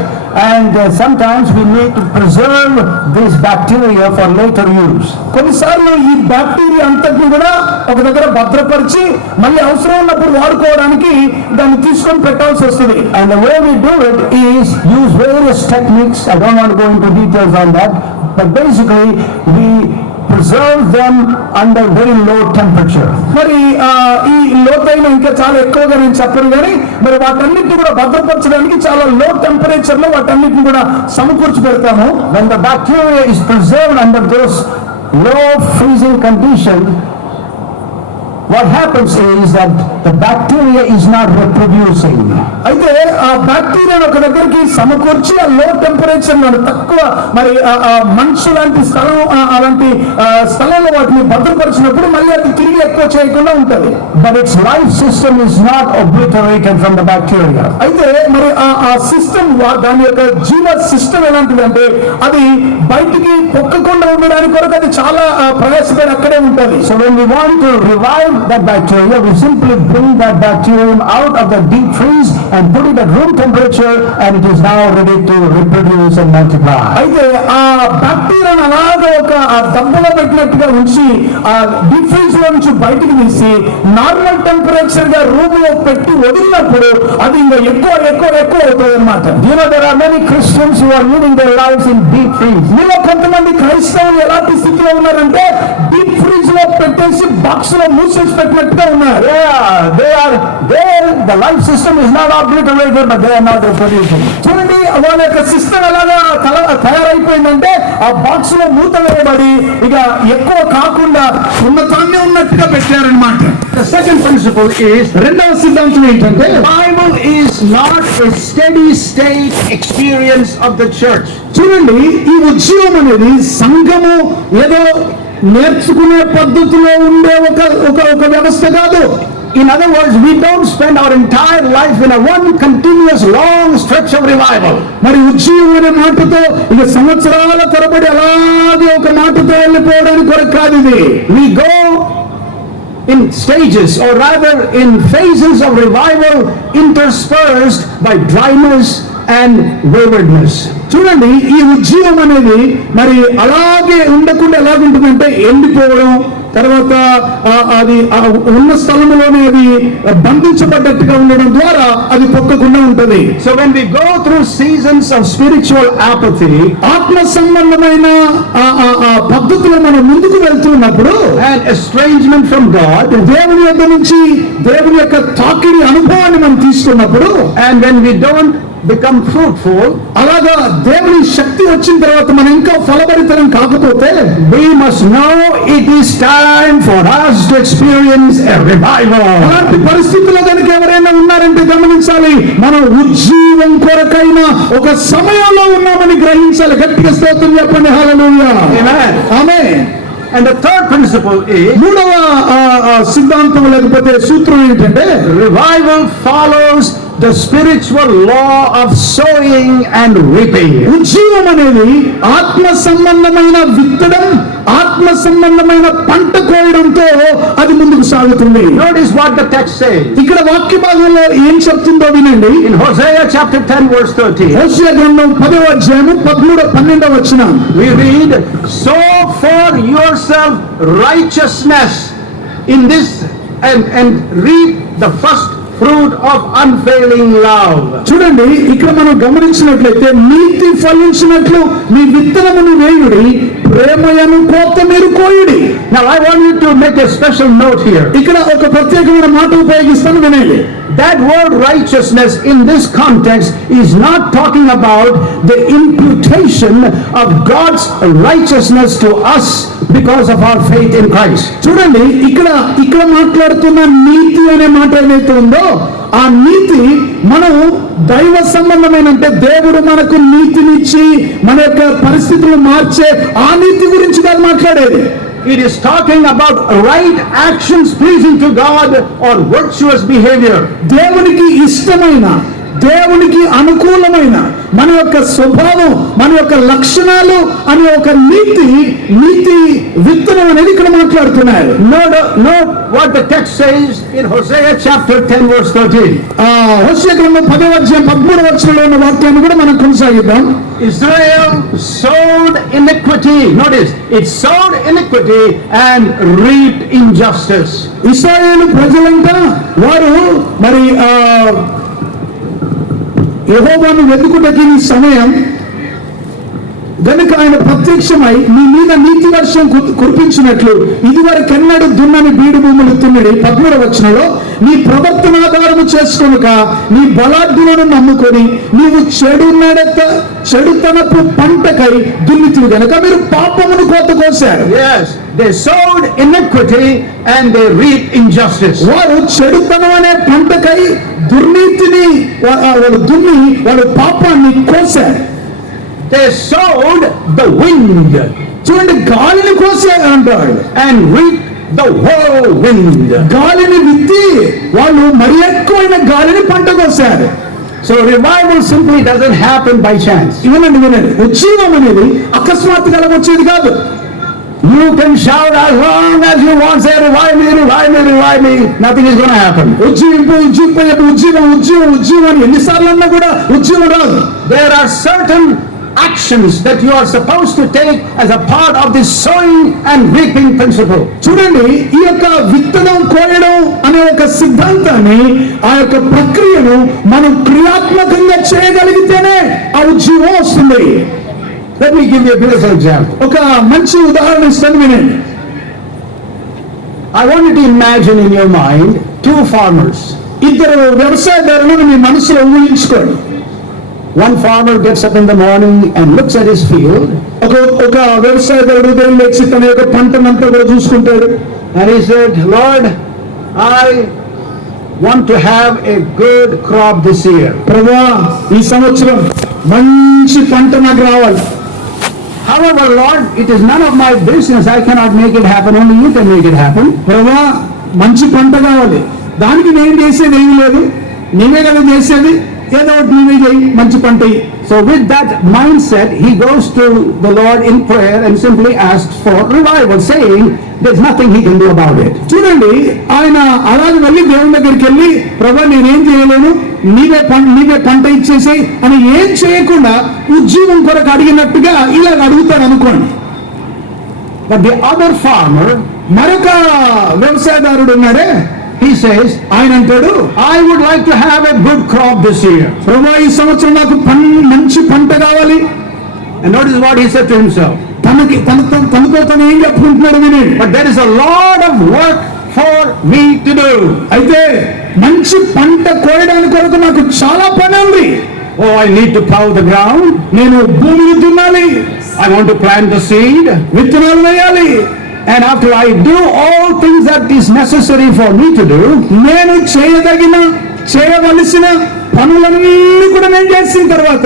And sometimes we need to preserve this bacteria for later use. కొన్నిసార్లు ఈ బ్యాక్టీరియా అంతటిని కూడా ఒక దగ్గర భద్రపరిచి మళ్ళీ అవసరం ఉన్నప్పుడు వాడుకోవడానికి దాన్ని తీసుకొని పెట్టాల్సి వస్తుంది. And the way we do it is use various techniques. I don't want to go into details on that, but basically we preserve them under very low temperature. మరి ఈ లోతైన ఇంకా చాలా ఎక్కువగా నేను చెప్పను కానీ మరి వాటన్నిటిని కూడా భద్రపరచడానికి చాలా లో టెంపరేచర్ లో వాటన్నిటిని కూడా సమకూర్చి పెడతాము. When the bacteria is preserved under those low freezing conditions, what happens is that the bacteria is not reproducing. అయితే ఆ బ్యాక్టీరియాను ఒక దగ్గరికి సమకూర్చి ఆ లో టెంపరేచర్ తక్కువ మరి మంచు లాంటి స్థలం అలాంటి స్థలంలో వాటిని భద్రపరిచినప్పుడు మళ్ళీ అది తిరిగి ఎక్కువ చేయకుండా ఉంటది. But its life system is not obliterated from the bacteria. అయితే మరి ఆ సిస్టమ్ దాని యొక్క జీవ సిస్టమ్ ఎలాంటిదంటే అది బయటికి పొక్కకుండా ఉండడానికి కొరకు అది చాలా ప్రయాసపడి అక్కడే ఉంటది. So when we want to revive that bacteria, we simply bring that bacterium out of the deep freeze and put it at room temperature, and it is now ready to reproduce and multiply. అయితే ఆ బ్యాక్టీరియాను అలాగా ఒక దబ్బలో పెట్టినట్టుగా ఉంచి ఆ deep freeze లో నుంచి బయటికి తీసి నార్మల్ టెంపరేచర్ గా రూమ్ లో పెట్టి వదిలినప్పుడు అది ఇంకా ఎక్కువ అవుతుంది అన్నమాట. You know, there are many Christians who are living their lives in deep freeze. మీలో కొంతమంది క్రైస్తవులు ఎలాంటి స్థితిలో ఉన్నారంటే డీప్ ఫ్రీజ్ లో పెట్టేసి బాక్స్ లో మూసేసి పెట్టినట్టుగా ఉన్నారు. Yeah, they are there. the life system is not obliterated, but they are not reproducing. చూడండి వాళ్ళ యొక్క సిస్టమ్ ఎలాగా తయారైపోయిందంటే ఆ బాక్స్ లో మూత వేయబడి ఇక ఎక్కువ కాకుండా ఉన్నతాన్ని ఉన్నట్టుగా పెట్టారనమాట. The second principle is, రెండవ సిద్ధాంతం ఏంటంటే the Bible is not a steady state experience of the church. చూడండి ఈ ఉద్యోగం అనేది సంఘము ఏదో నేర్చుకునే పద్ధతిలో ఉండే ఒక వ్యవస్థ కాదు. In other words, we don't spend our entire life in a one continuous long stretch of revival. మరి ఉద్యోగం అనే మాటతో ఇక సంవత్సరాల తరబడి అలాగే ఒక మాటతో వెళ్ళిపోవడానికి కొరకు కాదు ఇది. We go in stages, or rather in phases of revival interspersed by dryness and waywardness. చూడండి ఈ ఉద్యోగం అనేది మరి అలాగే ఉండకుండా ఎలాగుంటుందంటే ఎండిపోవడం, తర్వాత అది ఉన్న స్థలంలోనే అది బంధించబడ్డట్టుగా ఉండడం ద్వారా అది పొక్కకుండా ఉంటది. So when we go through seasons of spiritual apathy, ఆత్మ సంబంధమైన పద్ధతిలో మనం ముందుకు వెళ్తున్నప్పుడు and estrangement from God, దేవుని యొక్క నుంచి దేవుని యొక్క తాకిడి అనుభవాన్ని మనం తీసుకున్నప్పుడు, and when we don't become fruitful, అలాగా దేవుని శక్తి వచ్చిన తర్వాత మనం ఇంకా ఫలభరితం కాకపోతే, we must know it is time for us to experience a revival. అలాంటి పరిస్థితుల్లో కనుక ఎవరైనా ఉన్నారంటే గమనించాలి, మనం ఉజ్జీవం కొరకైన ఒక సమయంలో ఉన్నామని గ్రహించాలి. గట్టిగా స్తోత్రం చెప్పండి. హల్లెలూయా. Amen. Amen. And the third principle is, మూడవ సిద్ధాంతం లేకపోతే సూత్రం ఏంటంటే, revival follows the spiritual law of sowing and reaping. ఉజ్జీవం అనేది ఆత్మ సంబంధమైన విత్తడం, ఆత్మ సంబంధమైన పంట కోయడంతో అది ముందుకు సాగుతుంది. Notice what the text says. ఇక్కడ వాక్య భాగంలో ఏం చెప్తుందో వినండి. In Hosea chapter 10 verse 13, హోషేయ గ్రంథం 10వ అధ్యాయం 13-12 వచనం. we read, sow for yourself righteousness in this and reap the first fruit of unfailing love. చూడండి ఇక్కడ మనం గమనించినట్లయితే, నీతి ఫలించినట్లు మీ విత్తనమును వేయుడి, ప్రేమయను కోత మీరు కోయుడి. Now I want you to make a special note here. ఇక్కడ ఒక ప్రత్యేకమైన మాట ఉపయోగిస్తాను, వినండి. That word righteousness in this context is not talking about the imputation of God's righteousness to us because of our faith in Christ. చూడండి ఇక్కడ మాట్లాడుతున్న నీతి అనే మాట ఏదైతే ఉందో, ఆ నీతి మనం దైవ సంబంధమైన, అంటే దేవుడు మనకు నీతినిచ్చి మన యొక్క పరిస్థితులు మార్చే ఆ నీతి గురించి కాదు మాట్లాడేది. It is talking about right actions pleasing to God or virtuous behavior. దేవునికి ఇష్టమైన, దేవునికి అనుకూలమైన మన యొక్క స్వభావం, మన యొక్క లక్షణాలు అనే ఒక నీతి విత్తనం అనేది ఇక్కడ మాట్లాడుతున్నారు. Note what the text says in Hosea chapter 10 verse 13. హోషేయ గ్రంథం 10వ అధ్యాయం 13వ వచనంలో ఉన్న వాక్యాన్ని కూడా మనం కొనసాగిద్దాం. Israel sowed iniquity. Notice, it sowed iniquity and reaped injustice. ఇశ్రాయేలు ప్రజలంతా వారు మరి యెహోవాను వెతుకుటకి ఈ సమయం గనుక ఆయన ప్రత్యక్షమై మీ మీద నీతి వర్షం కురిపించినట్లు ఇదివరకెన్నడూ దున్నని బీడు భూములు తున్నడి. 13వ వచనంలో, నీ ప్రవర్తన ఆధారము చేసుకొనుక నీ బలాఢ్యులను నమ్ముకొని నీవు చెడుతనపు పంటకై దున్నితివి గనుక మీరు పాపమును కోత కోశారు. Yes, they sowed iniquity and they reaped injustice. వారు చెడుతనం అనే పంటకై దుర్నీతిని వాళ్ళు దున్ని వారు పాపాన్ని కోశారు. They sowed the wind. చూడండి, గాలిని కోసారు అంటాడు. And reaped the whirlwind. గాలిని విత్తి వాళ్ళు మరి ఎక్కువైన గాలిని పంట కోసారు. So revival simply doesn't happen by chance. వినండి, ఉజ్జీవం అనేది అకస్మాత్తుగా వచ్చేది కాదు. You can shout as long as you want, say revive me, revive me, revive me. Nothing is going to happen. ఉజ్జీవం అని ఎన్నిసార్లు అన్నా కూడా ఉజ్జీవం రాదు. There are certain actions that you are supposed to take as a part of this sowing and reaping principle. చూడండి, ఈ యొక్క విత్తనం కోయడం అనే ఒక సిద్ధాంతాన్ని, ఆ యొక్క ప్రక్రియను మనం క్రియాత్మకంగా చేయగలిగితేనే ఆ ఉజ్జీవం వస్తుంది. Let me give you a beautiful example. ఒక మంచి ఉదాహరణ ఇస్తాను, వినండి. I want you to imagine in your mind two farmers. ఇద్దరు వ్యవసాయదారులను మీ మనసులో ఊహించుకోండి. One farmer gets up in the morning and looks at his field, ఒక వ్యవసాయదారుడు ఉదయం లేచి తన యొక్క పంటనంతా కూడా చూసుకుంటాడు. and he said, Lord, I want to have a good crop this year. ప్రభువా, ఈ సంవత్సరం మంచి పంట నాకు రావాలి. However, Lord, it is none of my business. I cannot make it happen. Only you can make it happen. ప్రభువా, మంచి పంట కావాలి, దానికి నేను చేసేది ఏమీ లేదు, నీవే కదా చేసేది, ఏదో ఒకటి నీవే చేయి, మంచి పంట ఇయ్యి. So with that mindset, he goes to the Lord in prayer and simply asks for revival, saying there's nothing he can do about it. చూడండి, ఆయన అలాగే వెళ్ళి దేవుని దగ్గరికి వెళ్ళి, ప్రభా నేనేం చేయలేను, నీవే పంట ఇచ్చేసేయి అని ఏం చేయకుండా ఉద్యోగం కొరకు అడిగినట్టుగా ఇలా అడుగుతాడు అనుకోండి. But the other farmer, మరొక వ్యవసాయదారుడు ఉన్నాడే, he says, ఆయన అంటాడు, I would like to have a good crop this year. ప్రభా ఈ సంవత్సరం నాకు మంచి పంట కావాలి. And notice what he said to himself. తనతో తను ఏం చెప్పుకుంటున్నాడు వినండి. But there is a lot of work for me to do. అయితే మంచి పంట కోయడానికి కొరకు నాకు చాలా పని ఉంది. Oh, I need to plow the ground. నేను భూమిని దున్నాలి, I want to plant the seed. విత్తనాలు వేయాలి. And after I do all things that is necessary for me to do, నేను చేయవలసిన పనులన్నీ కూడా నేను చేసిన తర్వాత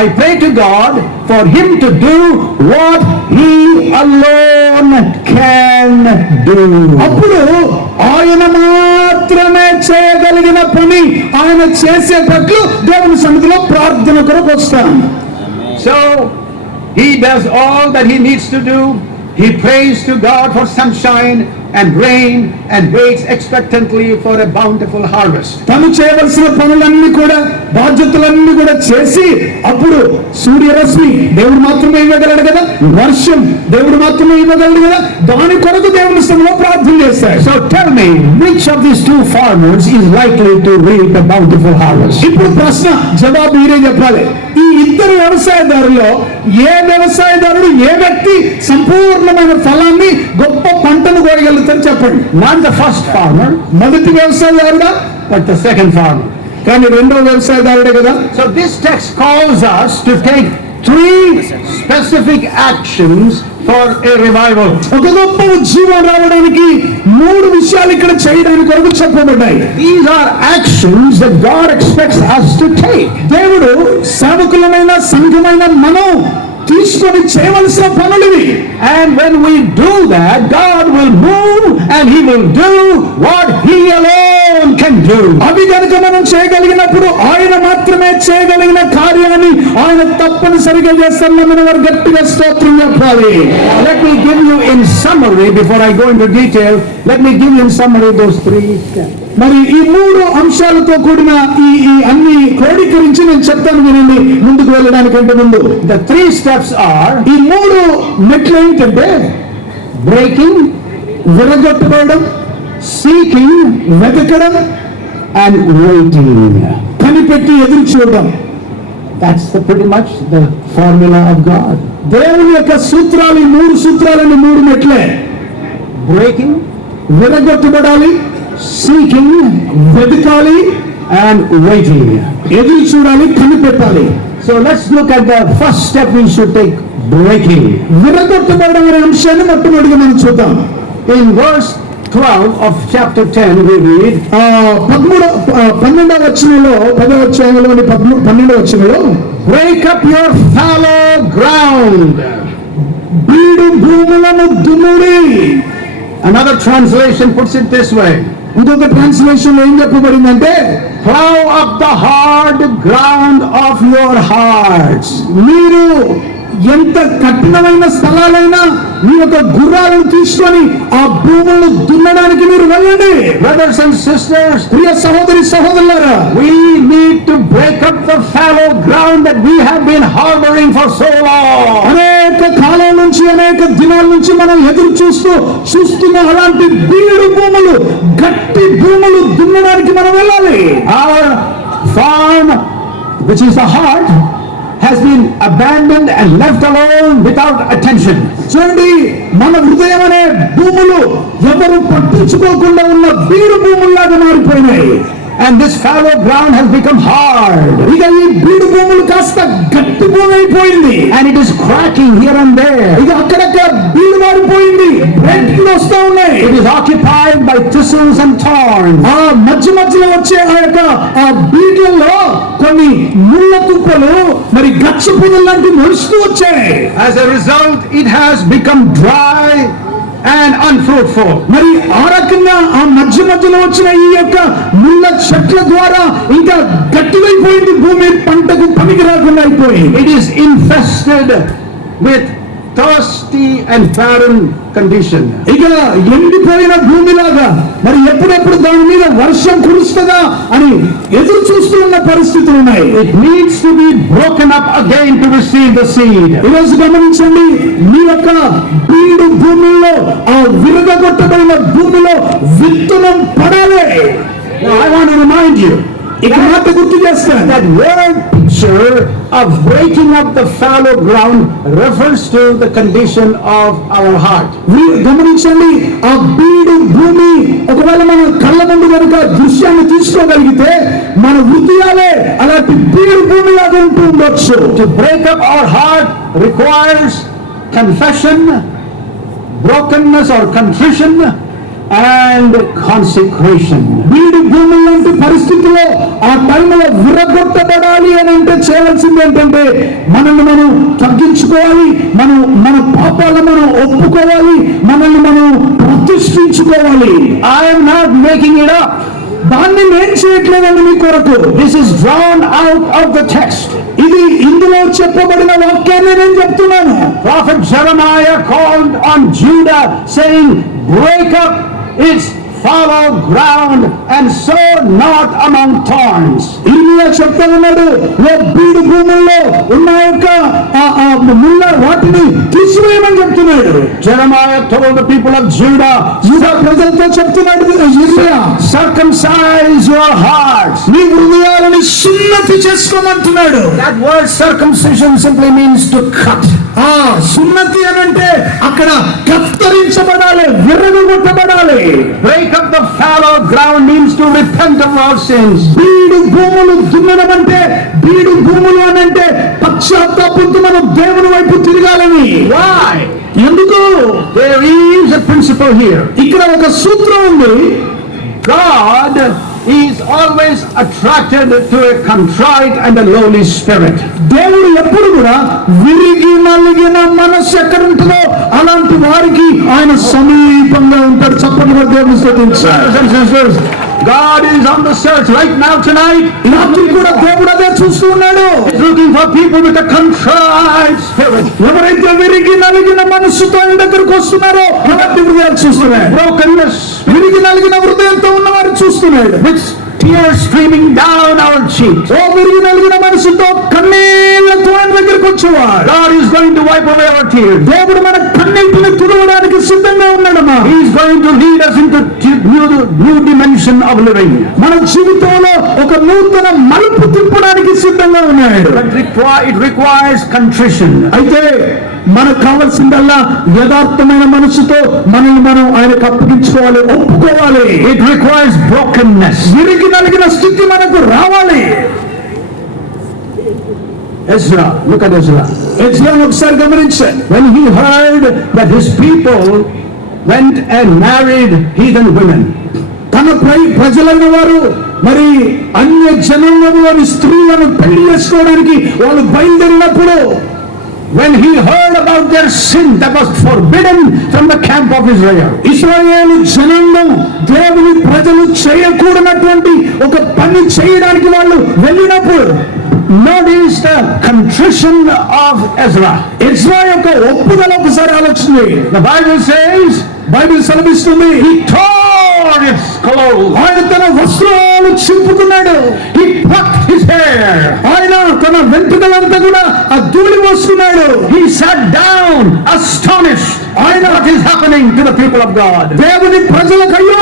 I pray to God for him to do what he alone can do. అప్పుడు ఆయన మాత్రమే చేయగలిగిన పని ఆయన చేసేటట్లు దేవుని సన్నిధిలో ప్రార్థన కొరకు వస్తాను. So he does all that he needs to do. He prays to God for sunshine and rain and waits expectantly for a bountiful harvest. తను చేయవలసిన పనులన్నీ కూడా బాధ్యతలన్నీ కూడా చేసి అప్పుడు సూర్యరశ్మి దేవుడు మాత్రమే ఇవ్వగలడు కదా, వర్షం దేవుడు మాత్రమే ఇవ్వగలడు కదా, దాని కొరకు దేవుని సన్నిధిలో ప్రార్థన చేస్తాడు. So tell me, which of these two farmers is likely to reap a bountiful harvest? ఇప్పుడు ప్రశ్న జవాబు మీరే చెప్పాలి. ఈ ఇద్దరు వ్యవసాయదారుల్లో ఏ వ్యవసాయదారుడు, ఏ వ్యక్తి సంపూర్ణమైన ఫలాన్ని గొప్ప పంటను కోయగలుగుతారు చెప్పండి. Not the first farmer, మొదటి వ్యవసాయదారుడా, but the second farmer. కానీ రెండో వ్యవసాయదారుడే కదా. So this text calls us to take 3 specific actions for a revival. ఒక గొప్ప ఉద్యమం రావడానికి 3 విషయాలు ఇక్కడ చేయడానికి కొరకు చెప్పబడ్డాయి. These are actions that God expects us to take. దేవుడు సేవకులమైన సంఘమైన మనం తీసుకొని చేయవలసిన పనులు ఇవి. And when we do that, God will move and he will do what he alone can do. అవి కనుక మనం చేయగలిగినప్పుడు ఆయన మాత్రమే చేయగలిగిన కార్యాన్ని ఆయన తప్పనిసరిగా చేస్తారని మనం వారు గట్టిగా స్తోత్రం చెప్పాలి. Let me give you in summary, before I go into detail, let me give you in summary those 3 steps. మరి ఈ 3 అంశాలతో కూడిన ఈ అన్ని క్రోడీకరించి నేను చెప్తాను వినండి, ముందుకు వెళ్ళడానికంటే ముందు. The 3 steps are ఈ 3 మెట్లు ఏంటంటే breaking, విరగొట్టబడడం, seeking, వెతకడం, and waiting. కనిపెట్టి ఎదురు చూడడం. That's pretty much the formula of God. దేవుని యొక్క సూత్రాలు, ఈ 3 సూత్రాలని 3 మెట్లే. Breaking, విరగొట్టబడాలి, seeking, వెతకాలి, and waiting. ఎదురు చూడాలి, కనిపెట్టాలి. So let's look at the first step we should take, breaking. విరగొట్టబడడం అనే అంశాన్ని మొట్టమొదటిగా మనం చూద్దాం. In verse 12 of chapter 10 we read, 12వ వచనంలో 10వ అధ్యాయంలోని 12వ వచనంలో break up your fallow ground. బీడు భూములను దున్నుడి. Another translation puts it this way, ఇంకొక ట్రాన్స్లేషన్ లో ఏం చెప్పబడిందంటే plow up the hard ground of your hearts. మీరు ఎంత కఠినమైన స్థలాలైనా మీ యొక్క గుర్రాలను తీసుకొని ఆ భూములను దున్నడానికి మీరు వెళ్ళండి. Brothers and sisters, ప్రియ సహోదరి సహోదరులారా, we need to break up the fallow ground that we have been harboring for so long. అనేక కాలం నుంచి, అనేక దినాల నుంచి మనం ఎదురు చూస్తున్న అలాంటి బీడు భూములు, గట్టి భూములు దున్నడానికి మనం వెళ్ళాలి. Our farm, which is the heart, has been abandoned and left alone without attention. చూడండి, మన హృదయం అనే భూములు ఎవరు పట్టించుకోకుండా ఉన్న బీడు భూముల్లాగా మారిపోయినాయి. And this fallow ground has become hard. ఇక ఈ బీడు భూములు కాస్త గట్టి భూమి అయిపోయింది. And it is cracking here and there. ఇక అక్కడక్కడ బీడు మారిపోయింది, బ్రేకింగ్ వస్తూ ఉన్నాయి. It is occupied by thistles and thorns. ఆ మధ్యలో వచ్చే ఆ యొక్క ఆ బీడ్లలో కొన్ని ముళ్ళ తుప్పలు మరి గచ్చ పొదలు లాంటి మొలుస్తూ వచ్చాయి. As a result, it has become dry and unfruitful. మరి ఆ రకంగా ఆ మధ్యలో వచ్చిన ఈ యొక్క ముళ్ళ చెట్ల ద్వారా ఇంకా గట్టిగైపోయింది భూమి, పంటకు పనికి రాకుండా అయిపోయింది. It is infested with thirsty and barren condition. ఇక ఎండిపోయిన భూమిలాగా మరి ఎప్పుడెప్పుడు దాని మీద వర్షం కురుస్తుందా అని ఎదురు చూస్తున్న పరిస్థితులు ఉన్నాయి. It needs to be broken up again to receive the seed. ఈరోజు గమనించండి, మీ యొక్క బీడు భూమిలో ఆ విరగొట్టబడిన భూమిలో విత్తనం పడాలి. Now I want to remind you ఇక మాట గుర్తు చేస్తాను, that word picture of breaking up the fallow ground refers to the condition of our heart. మీరు గమనించండి, ఆ బీడు భూమి ఒకవేళ మన కళ్ళ ముందు కనుక దృశ్యాన్ని తీసుకోగలిగితే మన హృదయాలే అలాంటి బీడు భూమి లాగా ఉంటూ ఉండొచ్చు. To break up our heart requires confession, brokenness or contrition, and consecration. బీడు భూమి లాంటి పరిస్థితిలో ఆ టైంలో విరగొట్టబడాలి అని అంటే చేయవలసింది ఏంటంటే మనల్ని మనం తగ్గించుకోవాలి, మన పాపాలను మనం ఒప్పుకోవాలి, మనల్ని మనం ప్రతిష్ఠించుకోవాలి. I am not making it up. దాన్ని నేను చేయట్లేదండి మీ కొరకు. This is drawn out of the text. ఇది ఇందులో చెప్పబడిన వాక్యాన్ని నేను చెప్తున్నాను. Prophet Jeremiah called on Judah saying, break up its fallow ground and sow not among thorns. ఇర్మియా చెప్తా ఉన్నాడు, ఓ బీడు భూముల్లో ఉన్న యొక్క ముళ్ళ వాటిని తీసివేయమని చెప్తున్నాడు. Jeremiah told the people of Judah, యూదా ప్రజలతో చెప్తున్నాడు, ఇర్మియా circumcise your hearts. నీ హృదయాలను సున్నతి చేసుకోమంటున్నాడు. That word circumcision simply means to cut. ఆ సున్నతి అనంటే అక్కడ కత్తిరించబడాలి, విరగొట్టబడాలి. Break up the fallow ground means to repent of our sins. బీడు భూములు దున్నడం అంటే, బీడు భూములు అనంటే పశ్చాత్తాపంతో మనం దేవుని వైపు తిరగాలని. Why? ఎందుకు? There is a principle here. ఇక్కడ ఒక సూత్రం ఉంది. God is always attracted to a contrite and a lowly spirit. దేవుడు ఎప్పుడు కూడా విరిగి నలిగిన మనస్సు ఎక్కడ ఉంటుందో అలాంటి వారికి ఆయన సమీపంగా ఉంటాడు. చప్పటి వద్ద దేవుని స్తుతించాలి. Brothers and sisters, God is on the search right now tonight. రాత్రి కూడా దేవుడు అదే చూస్తూ ఉన్నాడు. He's looking for people with a contrite spirit. ఎవరైతే విరిగి నలిగిన మనస్సుతో ఆయన దగ్గరకు వస్తున్నారో అలాంటి హృదయాలు చూస్తున్నాడు. Brokenness, విరిగి నలిగిన హృదయంతో ఉన్న వారిని చూస్తున్నాడు. with tears streaming down our cheeks. ఓ విరిగి నలిగిన మనసుతో కన్నీళ్లతో ఆయన దగ్గరకు వచ్చేవాడు. God is going to wipe away our tears. దేవుడు మన కన్నీటిని తుడవడానికి సిద్ధంగా ఉన్నాడమ్మా. He is going to lead us into new dimension of living. మన జీవితంలో ఒక నూతన మలుపు తిప్పడానికి సిద్ధంగా ఉన్నాడు. But it requires contrition. అయితే మనకు కావాల్సిందల్లా యథార్థమైన మనసుతో మనల్ని మనం ఆయనకు అప్పగించుకోవాలి, ఒప్పుకోవాలి. It requires brokenness. విరిగి నలిగిన స్థితి మనకు రావాలి. Ezra, look at Ezra. ఎజ్రాను ఒకసారి గమనించండి. When he heard that his people went and married heathen women, తన ప్రజలైన వారు మరి అన్య జనాంగంలోని స్త్రీలను పెళ్లి చేసుకోవడానికి వాళ్ళు బయలుదేరినప్పుడు, when he heard about their sin that was forbidden from the camp of Israel, ఇశ్రాయేలు జనాంగం దేవుని ప్రజలు చేయకూడనటువంటి ఒక పని చేయడానికి వాళ్ళు వెళ్ళినప్పుడు, notice the contrition of Ezra. Ezra యొక్క ఒప్పుదల ఒకసారి ఆలోచించి. The Bible says, బైబిల్ సెలవిస్తుంది, he tore his clothes, ఆయన తన వస్త్రాలు చింపుకున్నాడు. he plucked his hair, ఆయన తన వెంట్రుకలంతా కూడా ఆ ధూళి మోసుకున్నాడు. he sat down astonished. ఆయన What is happening to the people of God? దేవుని ప్రజలకు అయ్యో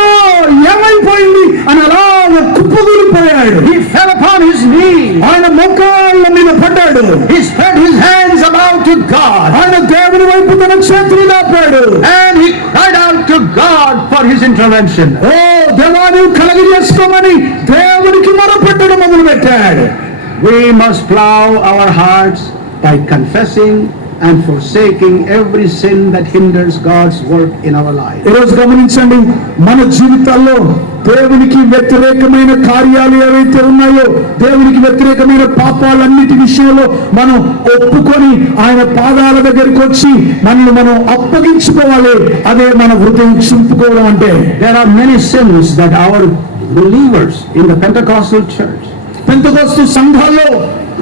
ఏమైపోయింది అని అలాగే కుప్పకూలిపోయాడు. He fell upon his knees. ఆయన మోకాళ్ళ మీద పడ్డాడు. He spread his hands about to God. ఆయన దేవుని వైపు తన చేతులు దాపాడు. And he cried out to God for his intervention. ఓ దేవా నువ్వు కలగజేసుకోమని దేవునికి మొరపెట్టడం మొదలు పెట్టాడు. We must plow our hearts by confessing and forsaking every sin that hinders God's work in our life. ఈరోజు గమనించండి, మన జీవితాల్లో దేవునికి వ్యతిరేకమైన కార్యాలు ఏవైతే ఉన్నాయో, దేవునికి వ్యతిరేకమైన పాపాలన్నిటి విషయంలో మనం ఒప్పుకొని ఆయన పాదాల దగ్గరికి వచ్చి మనం అప్పగించుకోవాలి. అదే మన హృదయం చింపుకోవడం అంటే. There are many sins that our believers in the Pentecostal church, Pentecost సంఘాల్లో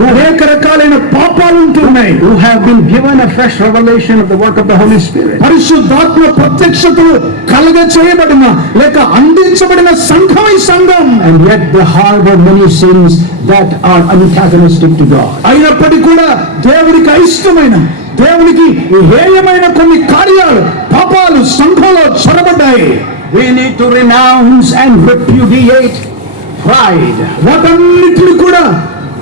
అనేక రకాలైన పాపాలు ఉంటున్నాయి. who have been given a fresh revelation of the work of the Holy Spirit, పరిశుద్ధాత్మ ప్రత్యక్షతలు కలగ చేయబడిన లేక అందించబడిన సంఘం ఈ సంఘం. and yet they harbor many sins that are antagonistic to God. అయినప్పటికీ కూడా దేవునికి అయిష్టమైన, దేవునికి హేయమైన కొన్ని కార్యాలు, పాపాలు సంఘంలో చొరబడ్డాయి. We need to renounce and repudiate pride. వాటన్నిటిని కూడా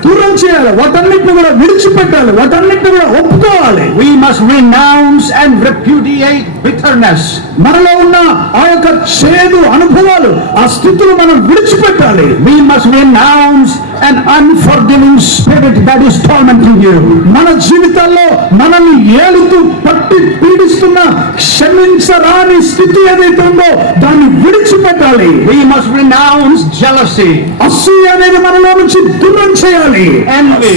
దూరం చేయాలి, వాటన్నిటిని కూడా విడిచిపెట్టాలి, వాటన్నిటిని కూడా ఒప్పుకోవాలి. We must renounce and repudiate bitterness. మనలో ఉన్న ఆ యొక్క చేదు అనుభవాలు, ఆ స్థితులు మనం విడిచిపెట్టాలి. We must renounce an unforgiving spirit that is tormenting you. మన జీవితాల్లో మనల్ని ఏలుతూ పట్టి పీడిస్తున్న క్షమించరాని స్థితి ఏదైతే ఉందో దాన్ని విడిచిపెట్టాలి. We must renounce jealousy, అసూయ అనేది మనలో నుంచి దూరం చేయాలి. envy,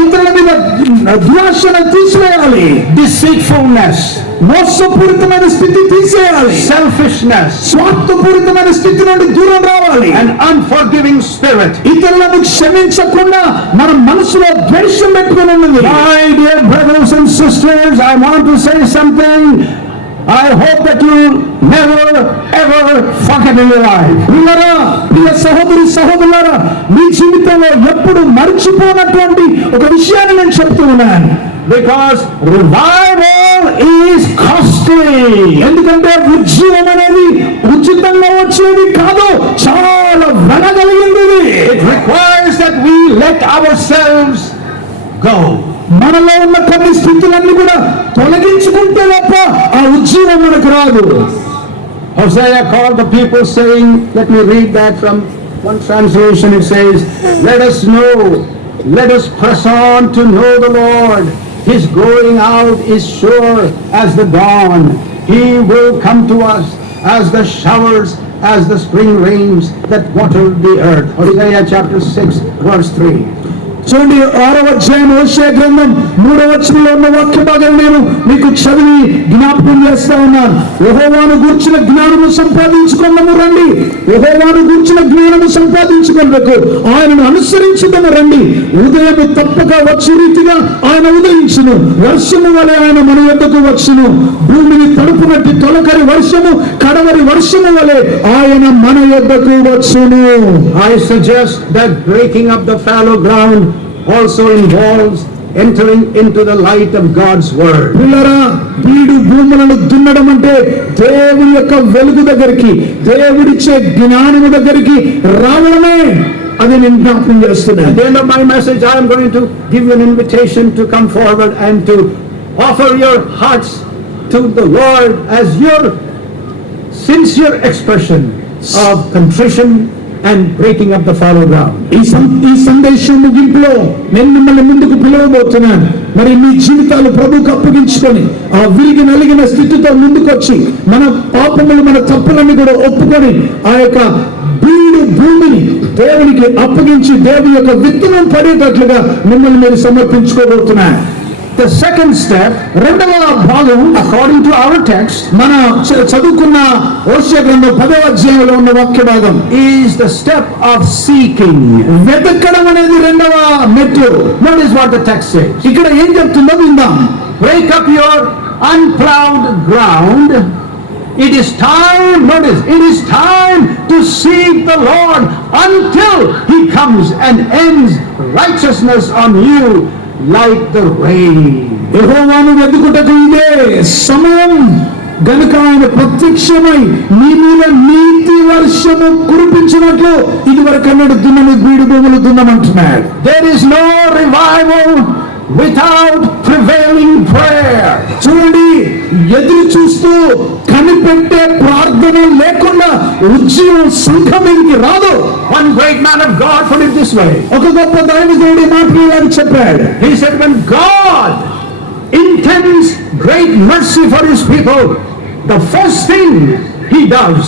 ఇతరుల మీద దురాశను తీసివేయాలి. deceitfulness, మోసపూరితమైన స్థితి తీసేయాలి. selfishness, స్వార్థపూరితమైన స్థితి నుండి దూరం రావాలి. an unforgiving spirit. ఇతరులను క్షమించకుండా మన మనసులో ద్వేషం పెట్టుకుని ఉన్నది. My dear brothers and sisters, I want to say something. I hope that you never ever forget in your life. ప్రియులారా, ప్రియ సహోదరి సహోదరులారా, మీ జీవితంలో ఎప్పుడు మర్చిపోనటువంటి ఒక విషయాన్ని నేను చెప్తూ ఉన్నాను. Because revival is costly. ఎందుకంటే ఉద్యమం అనేది ఉచితంగా వచ్చేది కాదు, చాలా వెలగలిగింది. It requires that we let ourselves go. మనలో ఉన్న కొన్ని స్థితులన్నీ కూడా తొలగించుకుంటే తప్ప ఆ ఉద్యమం మనకు రాదు. Hosea called the people saying, let me read that from one translation. It says, let us know, let us press on to know the Lord. His going out is sure as the dawn. He will come to us as the showers, as the spring rains that water the earth. Hosea chapter 6 verse 3. చూడండి, 6వ అధ్యాయం హోషేయ గ్రంథం 3వ వచనంలో ఉన్న వాక్య భాగాన్ని నేను మీకు చదివి జ్ఞాపకం చేస్తా ఉన్నాను. యెహోవాను గూర్చిన జ్ఞానము సంపాదించుకుందాము రండి, యెహోవాను గూర్చిన జ్ఞానము సంపాదించుకున్నకు ఆయనను అనుసరించుదాము రండి. ఉదయము తప్పక వచ్చే రీతిగా ఆయన ఉదయించును, వర్షము వలె ఆయన మన యొద్దకు వచ్చును. భూమిని తడుపునట్టి తొలకరి వర్షము, కడవరి వర్షము వలె ఆయన మన యొద్దకు వచ్చును. I suggest that breaking up the fallow ground also involves entering into the light of God's word. పిల్లరా, బీడు భూములను దున్నడం అంటే దేవుని యొక్క వెలుగు దగ్గరికి, దేవుడిచ్చే జ్ఞానము దగ్గరికి రావడమే. అది నేను జ్ఞాపకం చేస్తున్నాను. At the end of my message, I am going to give you an invitation to come forward and to offer your hearts to the Lord as your sincere expression of contrition and breaking up the fallow ground. ఈ సందేశం ముగింపులో నేను మిమ్మల్ని ముందుకు పిలవబోతున్నాను. మరి మీ జీవితాలు ప్రభువుకు అప్పగించుకొని ఆ విరిగి నలిగిన స్థితితో ముందుకొచ్చి మన పాపములు, మన తప్పులన్నీ కూడా ఒప్పుకొని ఆ యొక్క బీడు భూమిని దేవునికి అప్పగించి దేవుని యొక్క విత్తనం పడేటట్లుగా మిమ్మల్ని మీరు సమర్పించుకోబోతున్నారు. The second step, రెండవ భాగం, according to our text, మన చదువుకున్న హోషేయ గ్రంథం 10వ అధ్యాయంలో ఉన్న వాక్య భాగం, is the step of seeking. వెతకడం అనేది రెండవ మెట్టు. Notice what the text says. ఇక్కడ ఏం చెప్తుందో విందాం. Break up your unplowed ground. It is time, notice, it is time to seek the Lord until He comes and ends righteousness on you like the rain. యెహోవాను వెతుకుటకు ఇదే సమయం గనుక ఆయన ప్రత్యక్షమై నీ మీద నీతి వర్షము కురిపించినట్లు ఇదివరకు అన్నాడు దున్నని బీడు భూములు దున్నమంటున్నాడు. There is no revival without prevailing prayer. చూడండి, ఎదురు చూస్తూ కనిపెట్టే ప్రార్థన లేకుండా ఉజ్జీవం సంఘం మీదకి రాదు. One great man of God put it this way. ఒక గొప్ప దైవజనుడు ఈ మాటలు ఇలా చెప్పాడు. He said, when God intends great mercy for his people, the first thing he does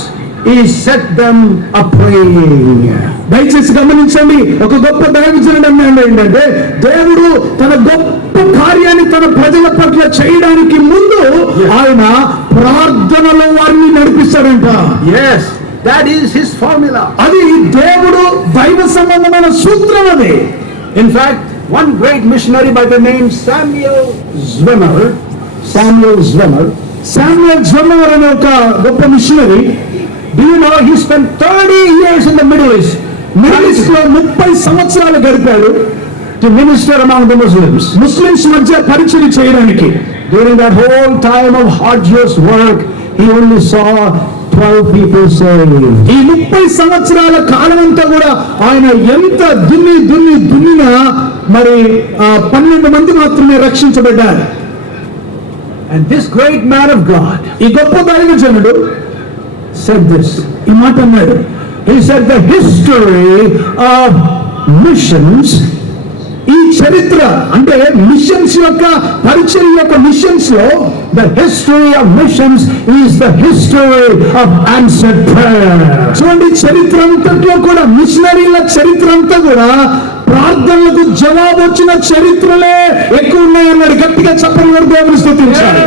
is set them a praying. దయచేసి గమనించండి, ఒక గొప్ప దైవజనుడు అన్నాడు ఏంటంటే, దేవుడు తన గొప్ప కార్యాన్ని తన ప్రజల పట్ల చేయడానికి ముందు ఆయన ప్రార్థనలో వారిని నడిపిస్తాడంట. Yes, that is his formula. అది దేవుడు దైవ సంబంధమైన సూత్రం అది. In fact, one great missionary by the name Samuel Zwimmer అనే ఒక గొప్ప machinery, do you know he spent 30 years in the Middle East లో 30 సంవత్సరాలు గడిపాడు to minister among the Muslims. Muslims మధ్య పరిచయం చేయడానికి. During that whole time of arduous work, he only saw 12 people saved. ఈ 30 సంవత్సరాల కాలం అంతా కూడా ఆయన ఎంత దున్నినా మరి 12 మంది మాత్రమే రక్షించబడ్డారు. And this great man of God, ఈ గొప్ప దైవజనుడు said this. ఈ మాట అన్నాడు. He said the history of missions, ఈ చరిత్ర అంటే మిషన్స్ యొక్క పరిచయం యొక్క మిషన్స్ లో the history of missions is the history of answered prayer. చూడండి, చరిత్ర అంతట్లో కూడా మిషనరీల చరిత్ర అంతా కూడా ప్రార్థనలకు జవాబు వచ్చిన చరిత్రలే ఎక్కువ ఉన్నాయన్నాడు. గట్టిగా చెప్పని వారు దేవుని స్తుతించాలి.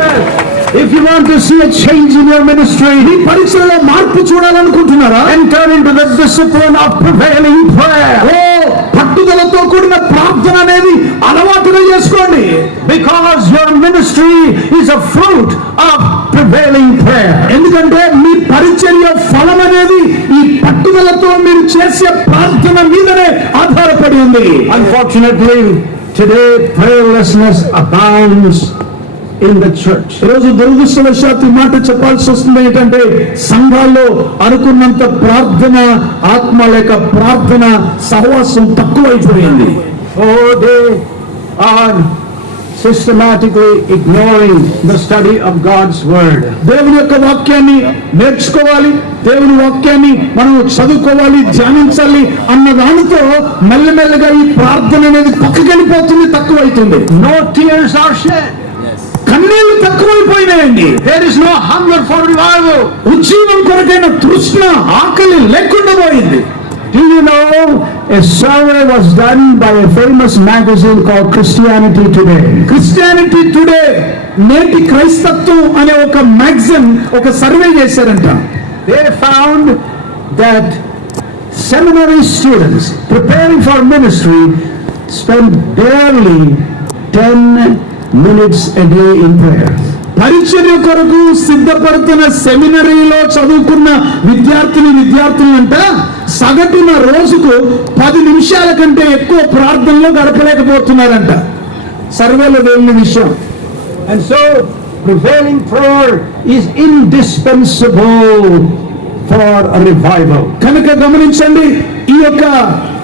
If you want to see a change in your ministry, ఈ పరిచయంలో మార్పు చూడాలనుకుంటున్నారా? enter into the discipline of prevailing prayer. పట్టుదలతో కూడిన ప్రార్థన అనేది అలవాటుగా చేసుకోండి. Because your ministry is a fruit of prevailing prayer. ఎందుకంటే మీ పరిచర్య ఫలం అనేది ఈ పట్టుదలతో మీరు చేసే ప్రార్థన మీదనే ఆధారపడి ఉంది. Unfortunately, today prayerlessness abounds in the church. ఈరోజు దురదృష్టవశాత్తు ఈ మాట చెప్పాల్సి వస్తుంది. ఏంటంటే సంఘాల్లో అనుకున్నంత ప్రార్థన ఆత్మ లేక ప్రార్థన సహవాసం తక్కువైపోయింది. Oh, they are systematically ignoring the study of God's word. దేవుని యొక్క వాక్యాన్ని నేర్చుకోవాలి, దేవుని వాక్యాన్ని మనం చదువుకోవాలి, ధ్యానించాలి అన్న దానితో మెల్లమెల్లగా ఈ ప్రార్థన అనేది పక్కకెళ్ళిపోతుంది, తక్కువైతుంది. No tears are shed. కన్నీళ్లు తక్కువైపోయినాయండి. There is no hunger for revival. ఉజ్జీవం కొరకైన తృష్ణ, ఆకలి లేకుండా పోయింది. Do you know a survey was done by a famous magazine called Christianity Today? Christianity today, నేటి క్రైస్తత్వం అనే ఒక మ్యాగజైన్ ఒక సర్వే చేశారంట. They found that seminary students preparing for ministry spend barely 10 minutes a day in prayer. పరిచర్య కొరకు సిద్ధపడుతున్న సెమినరీలో చదువుకున్న విద్యార్థులంట సగటున రోజుకు 10 నిమిషాల కంటే ఎక్కువ ప్రార్థనలో గడపలేకపోతున్నారంట. సర్వేలో వెళ్ళిన విషయం. And so prevailing prayer is indispensable for a revival. కనుక గమనించండి, ఈ యొక్క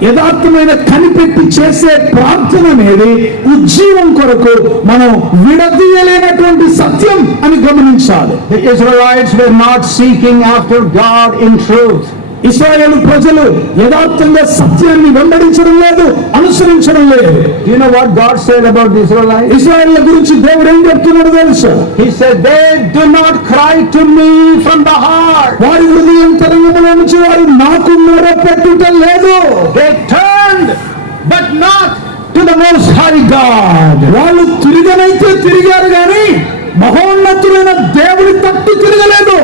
యథార్థమైన కనిపెట్టి చేసే ప్రార్థన అనేది ఉజ్జీవం కొరకు మనం విడదీయలేనటువంటి సత్యం అని గమనించాలి. The Israelites were not seeking after God in truth. ఇశ్రాయేలు ప్రజలు యథార్థంగా సత్యాన్ని వెంబడించడం లేదు, అనుసరించడం లేదు. Do you know what God said about the Israelites? ఇశ్రాయేళ్ల గురించి దేవుడు ఏం చెప్తున్నాడో తెలుసా? He said, they do not cry to me from the heart. వారి హృదయం తరంగములో నుంచి వారు నాకు మొరపెట్టుట లేదు. They turned, but not to the Most High God. వాళ్ళు తిరిగారు కానీ మహోన్నతులైన దేవుడి తట్టు తిరగలేదు.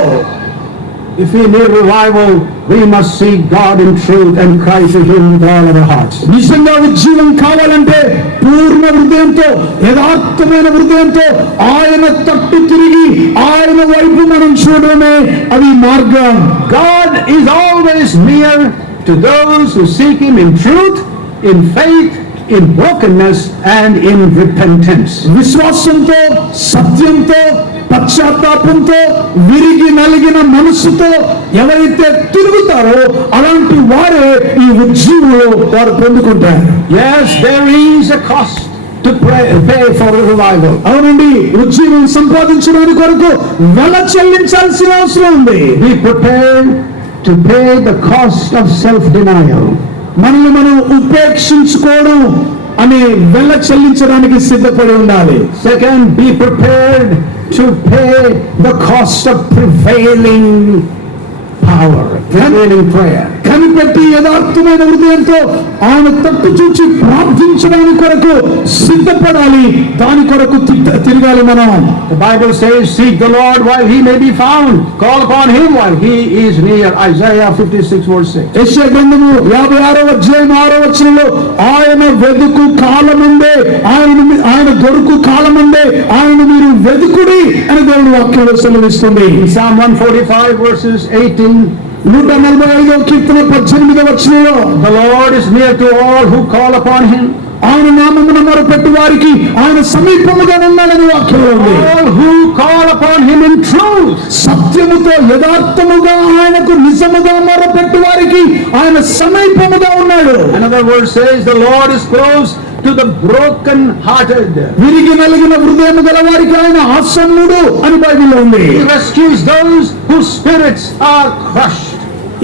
If we need revival, we must seek God in truth and cry to Him with all our hearts. నిజంగా ఉజ్జీవం కావాలంటే పూర్ణ హృదయంతో, యథార్థమైన హృదయంతో ఆయన తట్టు తిరిగి ఆయన వైపు మనం చూడడమే అది మార్గం. God is always near to those who seek Him in truth, in faith, in brokenness and in repentance. విశ్వాసంతో, సత్యంతో, పశ్చాత్తాపంతో, విరిగి నలిగిన మనస్సుతో ఎవరైతే తిరుగుతారో అలాంటి వారే ఈ ఉజ్జీవంలో వారు పొందుకుంటారు. Yes, there is a cost to pay for revival. అవునండి, ఉజ్జీవం సంపాదించడానికి కొరకు వెల చెల్లించాల్సిన అవసరం ఉంది. Be prepared to pay the cost of self-denial. మనల్ని మనం ఉపేక్షించుకోవడం అనే వెల చెల్లించడానికి సిద్ధపడి ఉండాలి. Second, be prepared to pay the cost of prevailing power, prevailing prayer. కనిపెట్టి యథార్థమైన హృదయంతో ఆయన తట్టు చూచి ప్రార్థించడానికి కొరకు సిద్ధపడాలి. దాని కొరకు తిరగాలి మనం. The Bible says, seek the Lord while he may be found. Call upon him while he is near. Isaiah 56 verse 6. యెషయా గ్రంథము 56వ అధ్యాయం 6వ వచనంలో ఆయన వెదుకు కాలముందే, ఆయన దొరుకు కాలముందే ఆయన మీరు వెదుకుడి అని దేవుని వాక్యంలో సెలవిస్తుంది. Psalm 145 verses 18. 145వ కీర్తన 18వ వచనంలో The Lord is near to all who call upon him. ఆయన నామమున మొరపెట్టు వారికి ఆయన సమీపముగా ఉన్నాడని వాక్యంలో ఉంది. All who call upon him in truth. సత్యముతో యథార్థముగా ఆయనకు నిజముగా మొరపెట్టు వారికి ఆయన సమీపముగా ఉన్నాడు. Another verse says, the Lord is close to the broken hearted. విరిగి నలిగిన హృదయము గల వారికి ఆయన ఆసన్నుడు అని బైబిల్లో ఉంది. He rescues those whose spirits are crushed.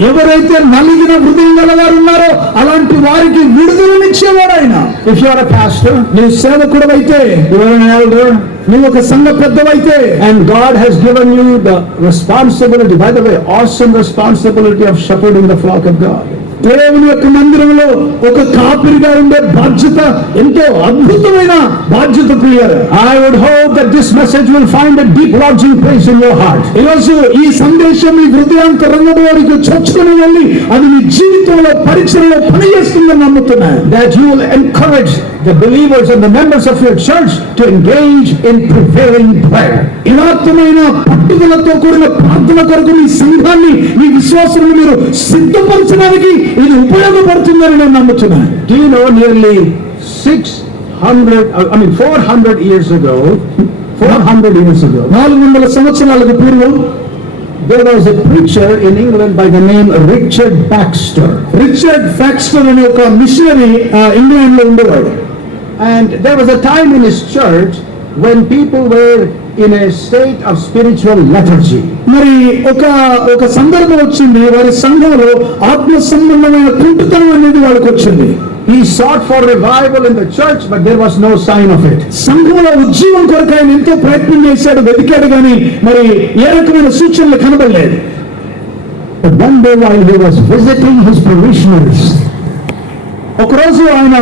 ఎవరైతే నలిగిన హృదయం గల వారు ఉన్నారో అలాంటి వారికి విడుదలనిచ్చేవాడు ఆయన. If you are a pastor, నీ సేవకుడవైతే, you are an elder, నువ్వు ఒక సంఘ పెద్దవైతే, and God has given you the responsibility, by the way, awesome responsibility of shepherding the flock of God. దేవుని యొక్క మందిరంలో ఒక కాపరిగా ఉండే బాధ్యత ఎంతో అద్భుతమైన బాధ్యత ప్రియులారా. I would hope that this message will find a deep lodging place in your heart. ఈరోజు ఈ సందేశం మీ హృదయాంతరంగంలోకి చొచ్చుకుని వెళ్ళి అది మీ జీవితంలో పరిచర్యలో పనిచేస్తుందని నమ్ముతున్నాను. That you will encourage the believers and the members of your church to engage in prevailing prayer. యథార్థమైన పట్టుదలతో కూడిన ప్రార్థన కొరకు మీ సంఘాన్ని, మీ విశ్వాసాన్ని మీరు సిద్ధపరచడానికి ఇది ఉపయోగపడుతుందని నేను నమ్ముతున్నాను. Do you know nearly 400 years ago, 400 సంవత్సరాలకు పూర్వం there was a preacher in England by the name Richard Baxter. Richard Baxter అనే ఒక మిషనరీ ఇంగ్లాండ్ లో ఉండేవాడు. And there was a time in his church when people were in a state of spiritual lethargy. మరి ఒక సందర్భం వచ్చింది, వారి సంఘంలో ఆత్మ సంబంధమైన కుంటుతనం అనేది వాళ్ళకి వచ్చింది. He sought for revival in the church, but there was no sign of it. సంఘంలో ఉజ్జీవం కొరకు ఆయన ఎంతో ప్రయత్నం చేశాడు, వెతికాడు, కానీ మరి ఏ రకమైన సూచనలు కనబడలేదు. But one day while he was visiting his parishioners, ఒకరోజు ఆయన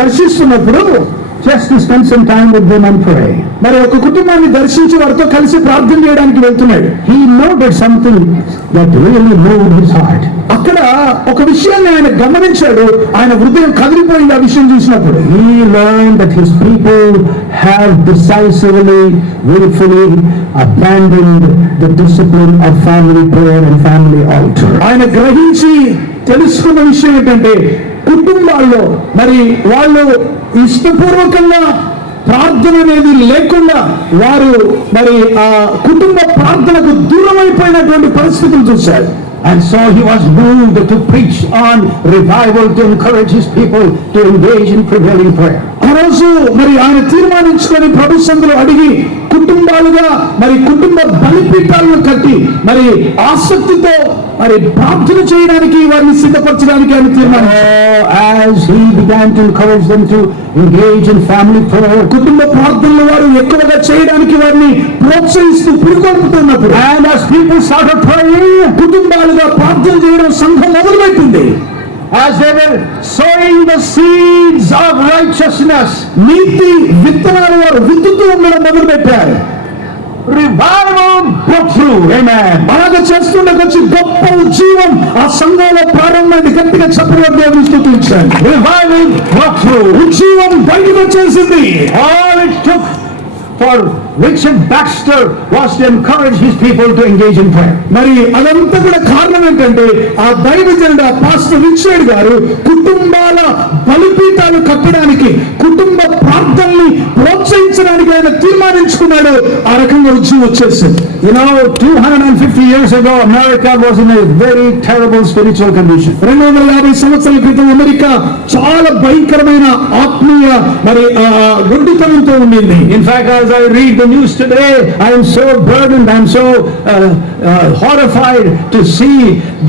దర్శిస్తున్నప్పుడు, just to spend some time with them and pray, మరి ఒక కుటుంబాన్ని దర్శించి వారితో కలిసి ప్రార్థన చేయడానికి వెళ్తున్నాడు. he noted something that really moved his heart. అక్కడ ఒక విషయాన్ని ఆయన గమనించాడు, ఆయన హృదయం కదిలిపోయింది ఆ విషయం చూసినప్పుడు. He learned that his people have decisively, willfully abandoned the discipline of family prayer and family altar. ఆయన గ్రహించి తెలుసుకున్న విషయం ఏంటంటే, కుటుంబాల్లో మరి వాళ్ళు ఇష్టపూర్వకంగా ప్రార్థన అనేది లేకుండా వారు మరి ఆ కుటుంబ ప్రార్థనకు దూరమైపోయినటువంటి పరిస్థితులు చూశారు. And so he was moved to preach on revival, to encourage his people to engage in prevailing prayer. ఆ రోజు మరి ఆయన తీర్మానించుకొని ప్రభు సందులో అడిగి కుటుంబాలుగా మరి కుటుంబ బలిపీఠాలను కట్టి మరి ఆసక్తితో మరి ప్రార్థన చేయడానికి వారిని సిద్ధపరచడానికి ఆయన తీర్మానించారు. As he began to encourage them to engage in family prayer, కుటుంబ ప్రార్థనలు వారు ఎక్కువగా చేయడానికి వారిని ప్రోత్సహిస్తూ పురుగొల్పుతున్నప్పుడు, and as people started praying, కుటుంబాలుగా ప్రార్థన చేయడం సంఘం మొదలుపెట్టింది. as they were sowing the seeds of righteousness, నీతి విత్తనాలు వారు విత్తుతూ ఉండడం మొదలుపెట్టారు. revival broke through. Amen. అలాగ చేస్తుండకొచ్చి గొప్ప ఉజ్జీవం ఆ సంఘంలో ప్రారంభమైంది. గట్టిగా చెప్పడం దేవుని స్తుతించాలి. Revival broke through. ఉజ్జీవం బయటకు వచ్చేసింది. All it took for Richard Baxter was to encourage his people to engage in prayer. మరి అదంతా కూడా కారణం ఏంటంటే, ఆ దైవజనుడు పాస్టర్ రిచర్డ్ గారు కుటుంబాల బలిపీఠాలు కట్టడానికి, కుటుంబ ప్రార్థన ప్రార్థనని ప్రోత్సహించడానికి ఆయన తీర్మానించుకున్నాడు. ఆ రకంగా ఉద్యమం వచ్చేసింది. 250 years ago, America was in a very terrible spiritual condition. 250 సంవత్సరాల క్రితం అమెరికా చాలా భయంకరమైన ఆత్మీయ మరి గుడ్డితనంతో ఉండింది. In fact, as I read the news today, I am so burdened, I am so horrified to see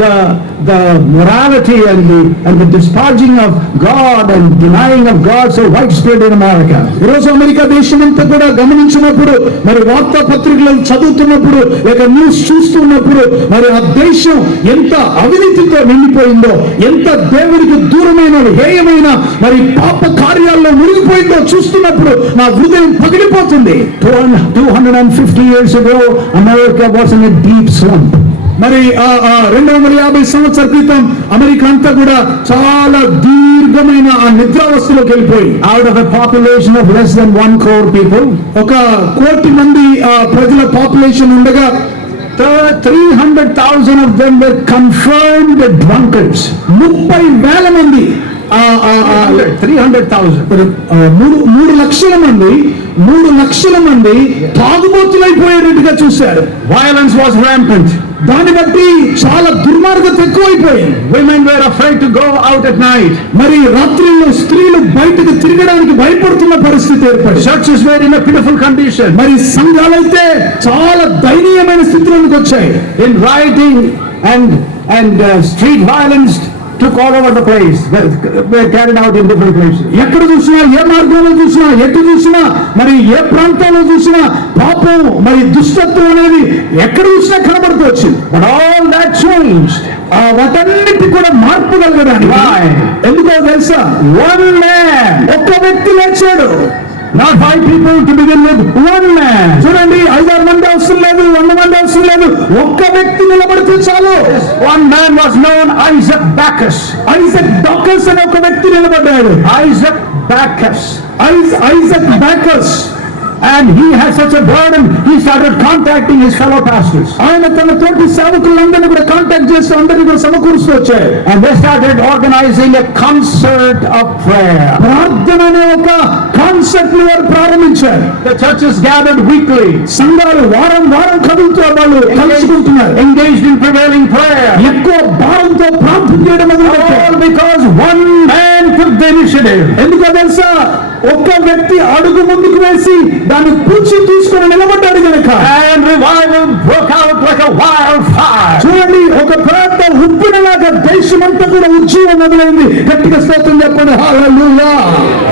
the morality and the disparaging of God and denying of God so widespread in America. ఈరోజు America దేశం అంతా కూడా గమనించినప్పుడు, మరి వార్తా పత్రికలను చదువుతున్నప్పుడు, లేక న్యూస్ చూస్తున్నప్పుడు, మరి ఆ దేశం ఎంత అవినీతితో నిండిపోయిందో, ఎంత దేవునికి దూరమైన హేయమైన మరి పాప కార్యాల్లో మునిగిపోయిందో చూస్తున్నప్పుడు నా హృదయం పగిలిపోతుంది. 250 years ago, America was in a deep slump. మరి 250 సంవత్సరాల క్రితం అమెరికా అంతా కూడా చాలా దీర్ఘమైన ఆ నిద్రావస్థలోకి వెళ్ళిపోయి, out of a population of less than 1 crore people, 1 కోటి మంది ప్రజల పాపులేషన్ ఉండగా 300,000 of them were confirmed drunkards. 30,000 మంది 300,000 3 లక్షల మంది తాగుబోతులైపోయేట్టుగా చూశారు. Violence was rampant. దాన్ని బట్టి చాలా దుర్మార్గత ఎక్కువైపోయింది. Women were afraid to go out at night. మరి రాత్రిలో స్త్రీలు బయటకు తిరగడానికి భయపడుతున్న పరిస్థితి ఏర్పడింది. Churches were in a pitiful condition. మరి సంఘాలైతే చాలా దయనీయమైన స్థితిలోకి వచ్చాయి. In rioting and street violence took all over the place, were carried out in different places. ఎక్కడ చూసినా, ఏ మార్గంలో చూసినా, ఎటు చూసినా, మరి ఏ ప్రాంతంలో చూసినా పాపం మరి దుష్టత్వం అనేది ఎక్కడ చూసినా కనబడుతూ వచ్చింది. But all that changed. వాటన్నిటి కూడా మార్పు కలగడానికి ఎందుకో తెలుసా? One man, ఒక్క వ్యక్తి లేచాడు. not 5 people to begin with, one man. చూడండి, 5-6 మంది అవసరం లేదు, 100 మంది అవసరం లేదు, ఒక్క వ్యక్తి నిలబడితే చాలు. One man was known Isaac Bacchus. Isaac Bacchus అనే ఒక వ్యక్తి నిలబడ్డాడు. Isaac Bacchus. Isaac Bacchus. And he had such a burden, he started contacting his fellow pastors. ఆయన తన తోటి సేవకులందరినీ కూడా కాంటాక్ట్ చేస్తూ అందరినీ కూడా సమకూరుస్తూ వచ్చారు. And they started organizing a concert of prayer. ప్రార్థన అనే ఒక కాన్సెప్ట్ ని వారు ప్రారంభించారు. The churches gathered weekly. సంఘాలు వారం కదులుతూ వాళ్ళు కలుసుకుంటున్నారు. Engaged in prevailing prayer. ఎక్కువ భారంతో ప్రార్థన చేయడం మొదలుపెట్టారు. All because one man took the initiative. ఎందుకో తెలుసా? ఒక్క వ్యక్తి అడుగు ముందుకు వేసి దాన్ని పూచి తీసుకుని నిలబడ్డాడు కనుక. And revival broke out like a wildfire. చూడండి, ఒక పెద్ద ఉప్పినలాగా దేశమంతా కూడా ఉద్యమం మొదలైంది. గట్టిగా స్తోత్రం చెప్పండి. హల్లెలూయా.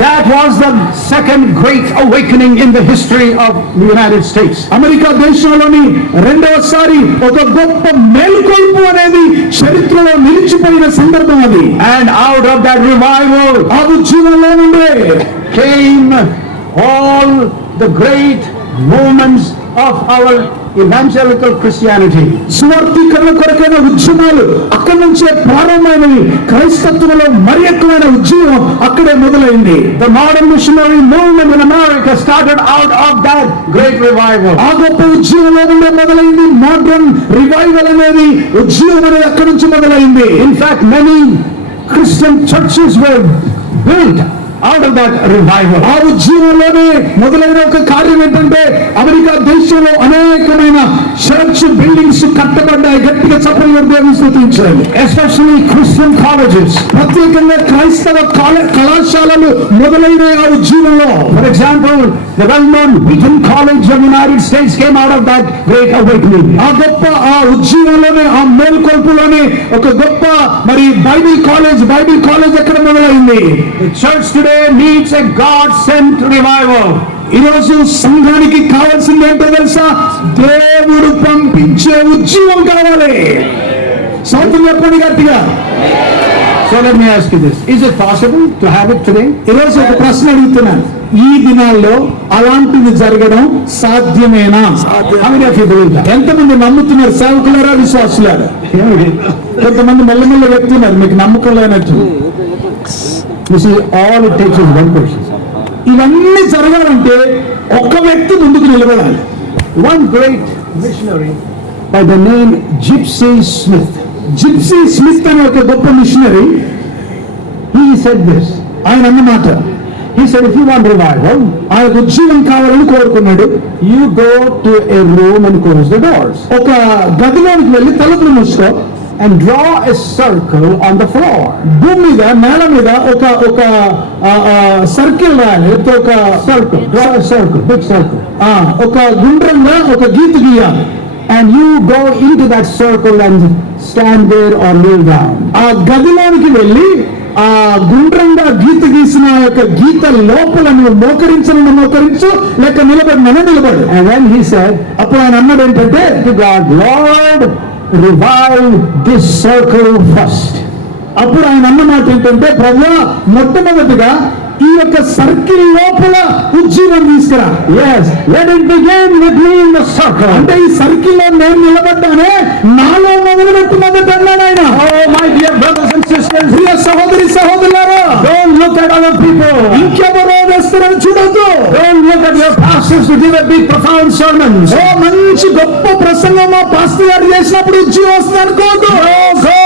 That was the second great awakening in the history of the United States. America దేశంలోని రెండవసారి ఒక గొప్ప మేల్కొల్పు అనేది చరిత్రలో నిలిచిపోయిన సందర్భం అది. And out of that revival ఆ ఉద్యమంలో నుండే came all the great movements of our evangelical Christianity. సువార్థీకరణ కొరకైన ఉద్యమాలు అక్కడి నుంచే ప్రారంభమైనవి. క్రైస్తత్వంలో మరి ఎక్కువైన ఉద్యమం అక్కడే మొదలైంది. The modern missionary movement in America started out of that great revival. ఆ గొప్ప ఉద్యమంలో నుండే మొదలైంది. మోడర్న్ రివైవల్ అనేది ఉద్యమం అనేది అక్కడి నుంచి మొదలైంది. In fact, many Christian churches were built out of that revival. ఆ ఉద్యమంలోనే మొదలైన ఒక కార్యం ఏంటంటే అమెరికా దేశంలో అనేకమైన చర్చ్ బిల్డింగ్స్ కట్టబడ్డాయి. గట్టిగా చప్పట్లు దేవుని స్తుతించాలి. Especially Christian colleges. ప్రత్యేకంగా క్రైస్తవ కళాశాలలు మొదలైన ఆ ఉద్యమంలో. For example, the well-known Wheaton College of the United States came out of that great awakening. ఆ గొప్ప ఆ ఉద్యమంలోనే, ఆ మేల్కొల్పులోనే ఒక గొప్ప మరి బైబిల్ కాలేజ్ ఎక్కడ మొదలైంది. The church today needs a God-sent revival. ఈరోజు సంఘానికి కావాల్సింది ఏంటో తెలుసా? దేవుడు పంపించే ఉద్యమం కావాలి. సౌండ్ చెప్పండి గట్టిగా. So let me ask you this. Is it possible to have it today? ఈరోజు ఒక ప్రశ్న అడుగుతున్నాను. ఈ దినాల్లో అలాంటిది జరగడం సాధ్యమేనా? How many of you believe that? ఎంతమంది నమ్ముతున్నారు? సేవకులారా, విశ్వాసులారా? కొంతమంది మెల్లమెల్ల వ్యక్తున్నారు మీకు నమ్మకం లేనట్టు. You see, all it takes is one person. ఇవన్నీ జరగాలంటే ఒక్క వ్యక్తి ముందుకు నిలబడాలి. One great missionary by the name Gypsy Smith. Gypsy Smith అనే ఒక గొప్ప మిషనరీ He said this. ఆయన అన్నమాట. He He said, if you want revival, ఆయనకు ఉజ్జీవం కావాలని కోరుకున్నాడు. you go to a room and close the doors ఒక గదిలోనికి వెళ్ళి తలుపులు మూసుకో, and draw a circle on the floor. భూమి మీద నేల మీద ఒక సర్కిల్ రాయాలి. ఒక Circle, draw a circle, big circle. ఒక గుండ్రంగా ఒక గీత గీయాలి. And you go into that circle and stand there or kneel down. ఆ గదిలోనికి వెళ్ళి ఆ గుండ్రంగా గీత గీసిన ఆ యొక్క గీత లోపల నువ్వు మోకరించు, లేక నిలబడు. And then he said అప్పుడు ఆయన అన్నాడు ఏంటంటే, to God, Lord, revive this circle first. అప్పుడు ఆయన అన్నమాట ఏంటంటే, ప్రభువా మొట్టమొదటిగా ఈ యొక్క సర్కిల్ లోపల ఉజ్జీవం తీసుకురా. Yes, let it begin with me in the circle. అంటే ఈ సర్కిల్ లో నేను నిలబడ్డానే, నాలో మొదలుపెట్టు మొదట అన్నాడు ఆయన. Oh, my dear brothers and sisters, ప్రియ సహోదరి సహోదరులారా, don't look at other people. ఇంకెవరో వేస్తారని చూడొద్దు. Don't look at your pastors who give a big profound sermons. ఓ మంచి గొప్ప ప్రసంగం మా పాస్టర్ గారు చేసినప్పుడు ఉజ్జీవం వస్తుంది అనుకోవద్దు. Go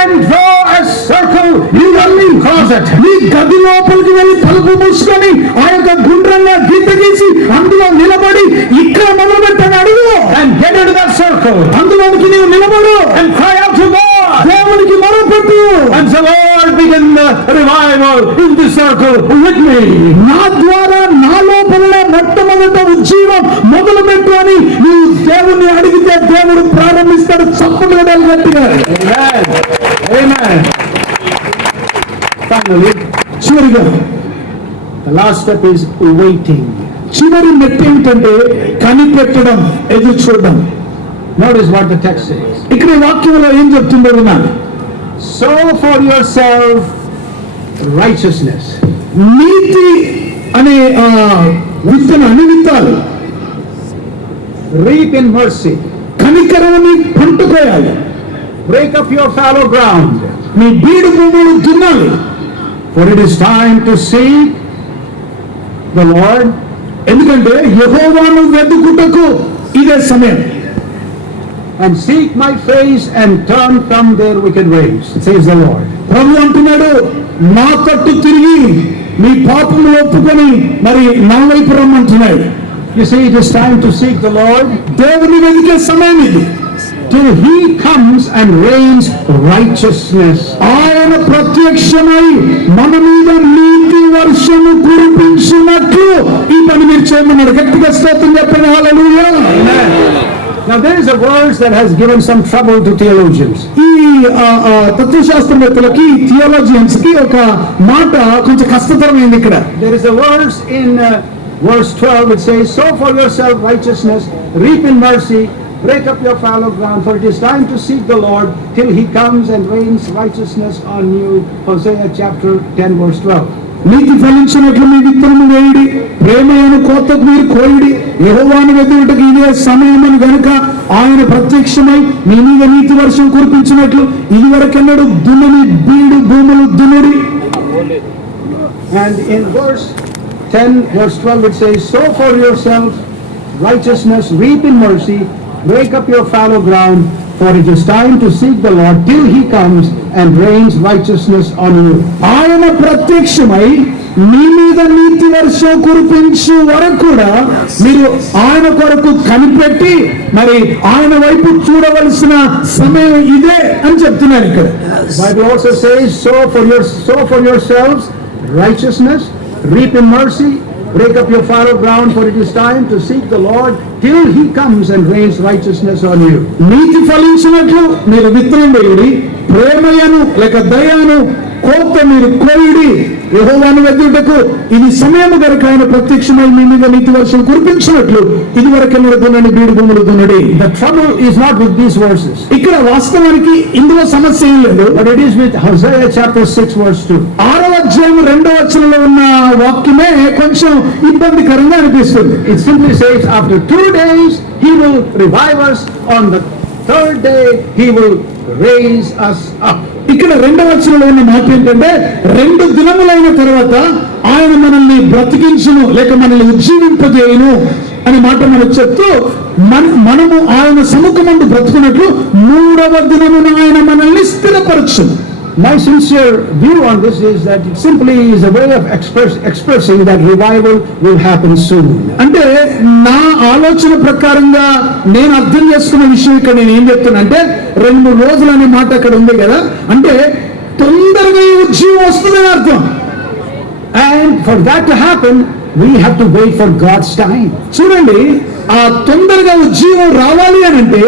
and draw a circle in your closet. నీ గది లోపలికి వెళ్ళి తలుపు మూసుకొని ఆ యొక్క గుండ్రంగా గీత గీసి అందులో నిలబడి ఇక్కడ మొదలు పెట్టని అడుగు. And get into that circle. అందులోనికి నీవు నిలబడు And cry out to God. దేవునికి మొరపెట్టు. And the Lord begin the revival in the circle with me. నా ద్వారా నా లోపల మొట్టమొదట ఉజ్జీవం మొదలు పెట్టు అని నీవు దేవుణ్ణి అడిగితే దేవుడు ప్రారంభిస్తాడు. చప్పట్లు కొట్టాలి గట్టిగా. Amen. Amen. Finally, చివరిగా the last step is waiting. చివరి మెట్టు ఏమిటంటే కనిపెట్టడం, ఎదురు చూడడం. Notice what the text says. ఇక్కడ ఈ వాక్యంలో ఏం చెప్తుందో వినాలి. Sow for yourself righteousness. నీతి అనే విత్తనాన్ని విత్తాలి. Reap in mercy. కనికరాన్ని పంటుకోయాలి. Break up your fallow ground. నీ బీడు భూములు దున్నాలి. For it is time to seek the Lord. ఎందుకంటే యెహోవాను వెతుకుటకు ఇదే సమయం. And seek my face and turn from their wicked ways, says the Lord. ప్రభు అంటున్నాడు, నా తట్టు తిరిగి మీ పాపములు ఒప్పుకొని మరి నా వైపు రమ్మంటున్నాడు. You see, it is time to seek the Lord దేవుని వెతికే సమయం ఇది. till he comes and rains righteousness. ఆయన ప్రత్యక్షమై మన మీద నీతి వర్షము కురిపించినట్లు ఈ పని మీరు చేయమన్నాడు. గట్టిగా స్తోత్రం చెప్పండి. హల్లెలూయా. Now there is a verse that has given some trouble to theologians. ఈ తత్వశాస్త్రవేత్తలకి, థియాలజియన్స్ కి ఒక మాట కొంచెం కష్టతరమైంది ఇక్కడ. There is a verse in verse 12 which says, sow for yourself righteousness, reap in mercy, break up your fallow ground, for it is time to seek the Lord till he comes and rains righteousness on you. Hosea chapter 10 verse 12. నీతి ఫలించినట్లు మీ విత్తనము వేయుడి, ప్రేమయను కోతకు మీరు కోయుడి, యెహోవాను వెతుకుటకు ఇదే సమయం అని గనుక ఆయన ప్రత్యక్షమై మీ మీద నీతి వర్షం కురిపించినట్లు ఇదివరకెన్నడు దున్నని బీడు భూములు దున్నుడి. And in verse 10 verse 12 it says, sow for yourself righteousness, reap in mercy, break up your fallow ground, for it is time to seek the Lord till he comes and rains righteousness on you. ఆయన ప్రత్యక్షమై మీ మీద నీతి వర్షం కురిపించు వరకు కూడా మీరు ఆయన కొరకు కనిపెట్టి మరి ఆయన వైపు చూడవలసిన సమయం ఇదే అని చెప్తున్నారు ఇక్కడ. Bible also says, sow for yourselves righteousness, reap in mercy, break up your fallow ground, for it is time to seek the Lord till he comes and rains righteousness on you. నీతి ఫలించినట్లు మీరు విత్తనం వేయుడి, ప్రేమయను లేక దయను కోత మీరు కోయుడి, యెహోవాను వెతుకుటకు ఇది సమయము గనుక ఆయన ప్రత్యక్షమై మీ మీద నీతి వర్షం కురిపించినట్లు ఇది వరకెన్నడు దున్నని బీడు భూములు దున్నడి. The trouble is not with these verses, ఇక్కడ వాస్తవానికి ఇందులో సమస్య ఏం లేదు. but it is with Hosea chapter 6 verse 2. 6వ అధ్యాయం 2వ వచనంలో ఉన్న వాక్యమే కొంచెం ఇబ్బందికరంగా అనిపిస్తుంది. It simply says, after 2 days he will revive us, on the 3rd day he will raise us up. ఇక్కడ 2వ వచనంలో ఉన్న మాట ఏంటంటే 2 దినములైన తర్వాత ఆయన మనల్ని బ్రతికించును లేక మనల్ని ఉజ్జీవింపజేయును అనే మాట మనకు చెప్తూ మనము ఆయన సముఖమందు బ్రతుకున్నట్లు 3వ దినమున ఆయన మనల్ని స్థిరపరచును. My sincere view on this is that it simply is a way of expressing that revival will happen soon. అంటే నా ఆలోచన ప్రకారంగా నేను అర్థం చేసుకున్న విషయం ఇక్కడ నేను ఏం చెప్తున్నా అంటే 2-3 రోజులు అనే మాట అక్కడ ఉంది కదా, అంటే తొందరగా ఈ ఉద్యమం వస్తుందని అర్థం. And for that to happen, we have to wait for God's time. చూడండి, ఆ తొందరగా ఉద్యమం రావాలి అని అంటే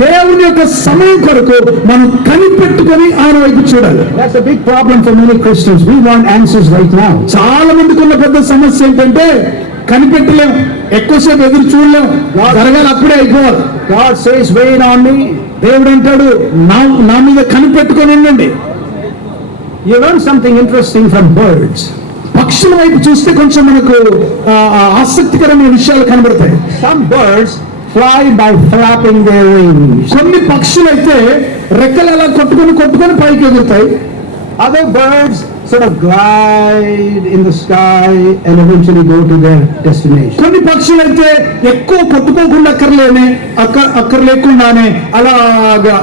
దేవుని యొక్క సమయం కొరకు మనం కనిపెట్టుకొని ఆయన వైపు చూడాలి. That's a big problem for many Christians. We want answers right now. చాలా మందికి ఉన్న పెద్ద సమస్య ఏంటంటే కనిపెట్టలేం, ఎక్కువసేపు ఎదురు చూడలేం, జరగాలి అప్పుడే అయిపోవాలి. God says, wait on me. దేవుడు అంటాడు నా మీద కనిపెట్టుకొని ఉండండి. You learn something interesting from birds. పక్షుల వైపు చూస్తే కొంచెం మనకు ఆసక్తికరమైన విషయాలు కనబడతాయి. Some birds fly by flapping their wings. కొన్ని పక్షులు అయితే రెక్కలు అలా కొట్టుకొని పైకి ఎగురుతాయి. Other birds sort of glide in the sky and eventually go to their destination. కొన్ని పక్షులు అయితే ఎక్కువ కొట్టుకోకుండా అక్కర్లేకుండానే అలాగా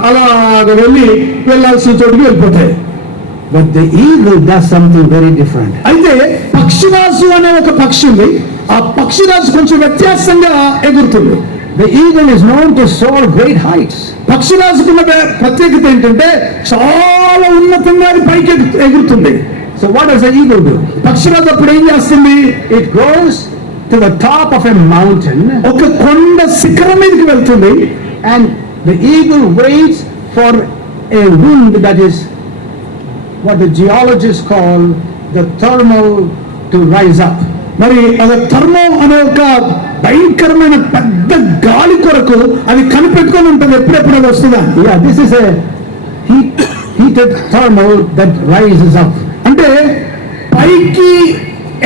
వెళ్ళాల్సిన చోటుకి వెళ్ళిపోతాయి. But the eagle does something very different. అయితే పక్షిరాజు అనే ఒక పక్షి ఉంది. ఆ పక్షిరాజు కొంచెం వ్యత్యాసంగా ఎగురుతుంది. The eagle is known to soar great heights. పక్షిరాజుకున్న ప్రత్యేకత ఏంటంటే చాలా ఉన్నతంగా అది పైకి ఎగురుతుంది. So what does the eagle do? పక్షిరాజు అప్పుడు ఏం చేస్తుంది? It goes to the top of a mountain. ఒక కొండ శిఖరం మీదకి వెళ్తుంది. And the eagle waits for a wind that is what the geologists call the thermal to rise up. మరి అది థర్మో అనే ఒక భయంకరమైన పెద్ద గాలి కొరకు అది కనిపెట్టుకొని ఉంటుంది, ఎప్పుడెప్పుడు అది వస్తుందా. Yeah, this is a heated thermal that rises up. అంటే పైకి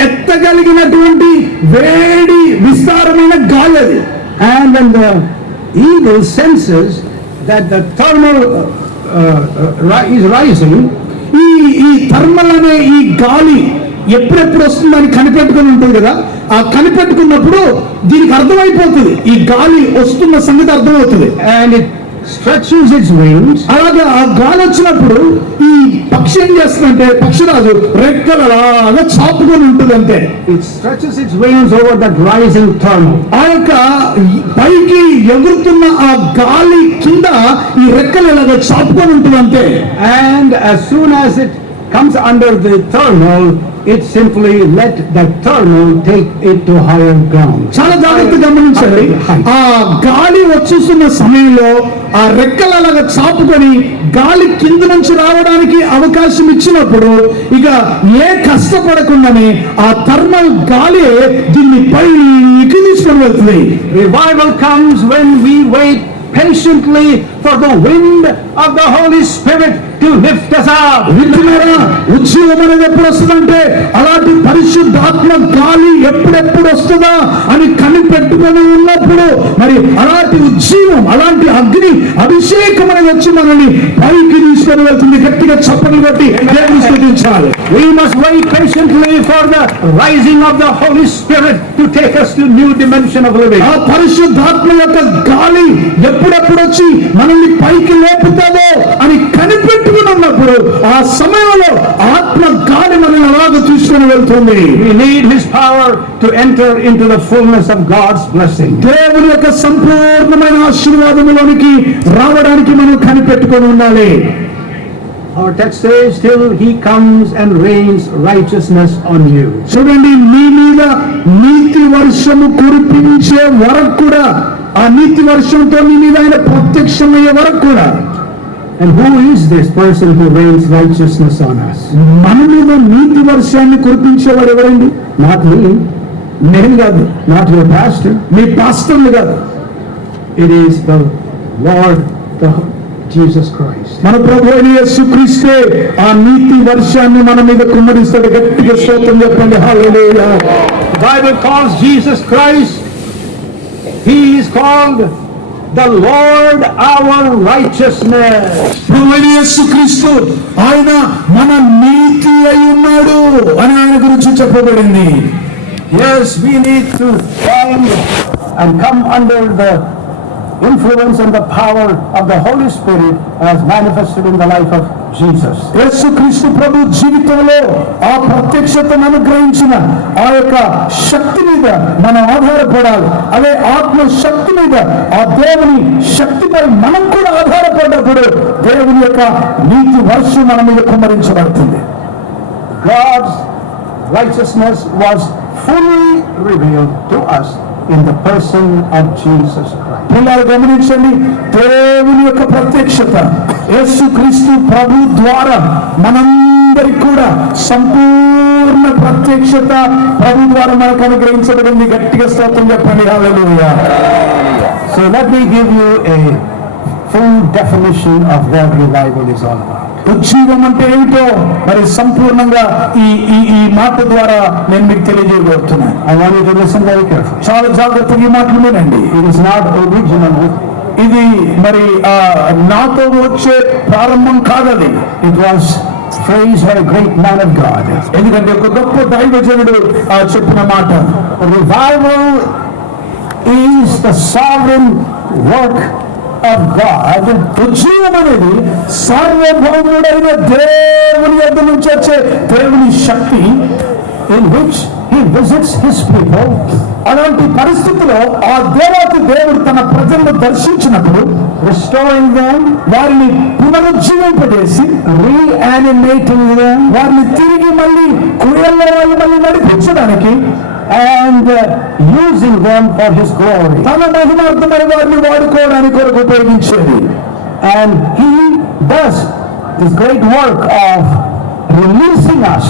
ఎత్తగలిగినటువంటి వేడి విస్తారమైన గాలి అది. And when the eagle senses that the thermal is rising, ఈ థర్మల్ అనే ఈ గాలి ఎప్పుడెప్పుడు వస్తుందని కనిపెట్టుకుని ఉంటుంది కదా, ఆ కనిపెట్టుకున్నప్పుడు దీనికి అర్థమైపోతుంది, ఈ గాలి వస్తున్న సంగతి అర్థమవుతుంది. and it stretches its wings. అలాగే ఆ గాలి వచ్చినప్పుడు ఈ పక్షి ఏం చేస్తుందంటే పక్షిరాజు రెక్కలు అలాగా చాపుకొని ఉంటుంది అంతే. It stretches its wings over that rising thermal. ఆ యొక్క పైకి ఎగురుతున్న ఆ గాలి కింద ఈ రెక్కలు ఇలాగా చాపుకొని ఉంటుంది అంతే. And as soon as it comes under the thermal, it simply let the thermal take it to higher ground. చాలా జాగ్రత్తగా గమనించండి. ఆ గాలి వచ్చేస్తున్న సమయంలో ఆ రెక్కలు అలాగా చాపుకొని గాలి కింద నుంచి రావడానికి అవకాశం ఇచ్చినప్పుడు ఇక ఏ కష్టపడకుండానే ఆ థర్మల్ గాలి దీన్ని పైకి తీసుకొని వెళ్తుంది. Revival comes when we wait patiently for the wind of the Holy Spirit to lift us up. వింటున్నారా? ఉద్యోగం అనేది ఎప్పుడు వస్తుందంటే అలాంటి పరిశుద్ధాత్మ గాలి ఎప్పుడెప్పుడు వస్తుందా అని కనిపెట్టుకొని ఉన్నప్పుడు మరి అలాంటి ఉద్యోగం, అలాంటి అగ్ని అభిషేకం అనేది వచ్చి మనల్ని పైకి తీసుకొని వెళ్తుంది. గట్టిగా చప్పట్లు కొట్టి దేవుని స్తుతించాలి. We must wait patiently for the rising of the Holy Spirit to take us to new dimension of living. ఆ పరిశుద్ధాత్మ యొక్క గాలి ఎప్పుడెప్పుడు వచ్చి మనల్ని పైకి లేపుతాదో అని కనిపెట్టుకుని ఉన్నప్పుడు ఆ సమయంలో ఆత్మ గాలి మనల్ని అలాగ తీసుకొని వెళ్తుంది. We need His power to enter into the fullness of God's blessing. దేవుని యొక్క సంపూర్ణమైన ఆశీర్వాదములోనికి రావడానికి మనం కనిపెట్టుకొని ఉండాలి. Our text says, till He comes and rains righteousness on you. చూడండి, మీ మీద నీతి వర్షము కురిపించే వరకు కూడా, ఆ నీతి వర్షంతో మీ మీద ఆయన ప్రత్యక్షమయ్యే వరకు కూడా. And who is this person who rains righteousness on us? మన మీద నీతి వర్షాన్ని కురిపించేవాడు ఎవరండి? Not me, నేను కాదు, not your pastor. మీ పాస్టర్లు కాదు. It is the Lord, the Jesus Christ. మన ప్రభువైన యేసుక్రీస్తే ఆ నీతి వర్షాన్ని మన మీద కుమ్మరిస్తాడు. గట్టిగా స్తోత్రం చెప్పండి. హల్లెలూయా. The Bible calls Jesus Christ, He is called the Lord our righteousness. ప్రభువైన యేసుక్రీస్తు ఆయన మన నీతి అయి ఉన్నాడు అని ఆయన గురించి చెప్పబడింది. Yes, we need to find and come under the influence and the power of the Holy Spirit as manifested in the life of Jesus. యేసుక్రీస్తు ప్రభు జీవితంలో ఆ ప్రత్యక్షతను అనుగ్రహించిన ఆ యొక్క శక్తి మీద మనం ఆధారపడాలి. అదే ఆత్మ శక్తి మీద ఆ దేవుని శక్తిపై మనం కూడా ఆధారపడ్డప్పుడు దేవుని యొక్క నీతి వర్షం మన మీద కుమ్మరించబడుతుంది. God's righteousness was fully revealed to us in the person of Jesus Christ. పిల్లలు గమనించండి, దేవుని యొక్క ప్రత్యక్షత యేసుక్రీస్తు ప్రభు ద్వారా మనందరికి కూడా సంపూర్ణ ప్రత్యక్షత ప్రభు ద్వారా మనకు అనుగ్రహించబడింది. గట్టిగా స్తోత్రం చెప్పండి. హల్లెలూయా. So let me give you a full definition of what revival is all about. ఉజ్జీవం అంటే ఏమిటో మరి సంపూర్ణంగా ఈ ఈ ఈ మాట ద్వారా నేను మీకు తెలియజేయబోతున్నాను. I want you to listen very carefully. చాలా జాగ్రత్తగా ఈ మాటలు వినండి. It is not original. ఇది మరి నాతో వచ్చే ప్రారంభం కాదది. It was phrased by a great man of God. ఎందుకంటే ఒక గొప్ప దైవజనుడు చెప్పిన మాట. Revival is the sovereign work of God. ఉజ్జీవం అనేది సార్వభౌముడైన దేవుని యొద్ద నుంచి వచ్చే దేవుని శక్తి, in which he visits his people. అలాంటి పరిస్థితిలో ఆ దేవాతి దేవుడు తన ప్రజలను దర్శించినప్పుడు Restoring them, వారిని పునరుజ్జీవింపజేసి reanimating them, వారిని తిరిగి మళ్ళీ కుయ్యల్లో వాళ్ళు మళ్ళీ నడిపించడానికి and using them for his glory. తన మహిమార్థమై వారిని వాడుకోవడానికి కొరకు ఉపయోగించేది. And he does this great work of releasing us,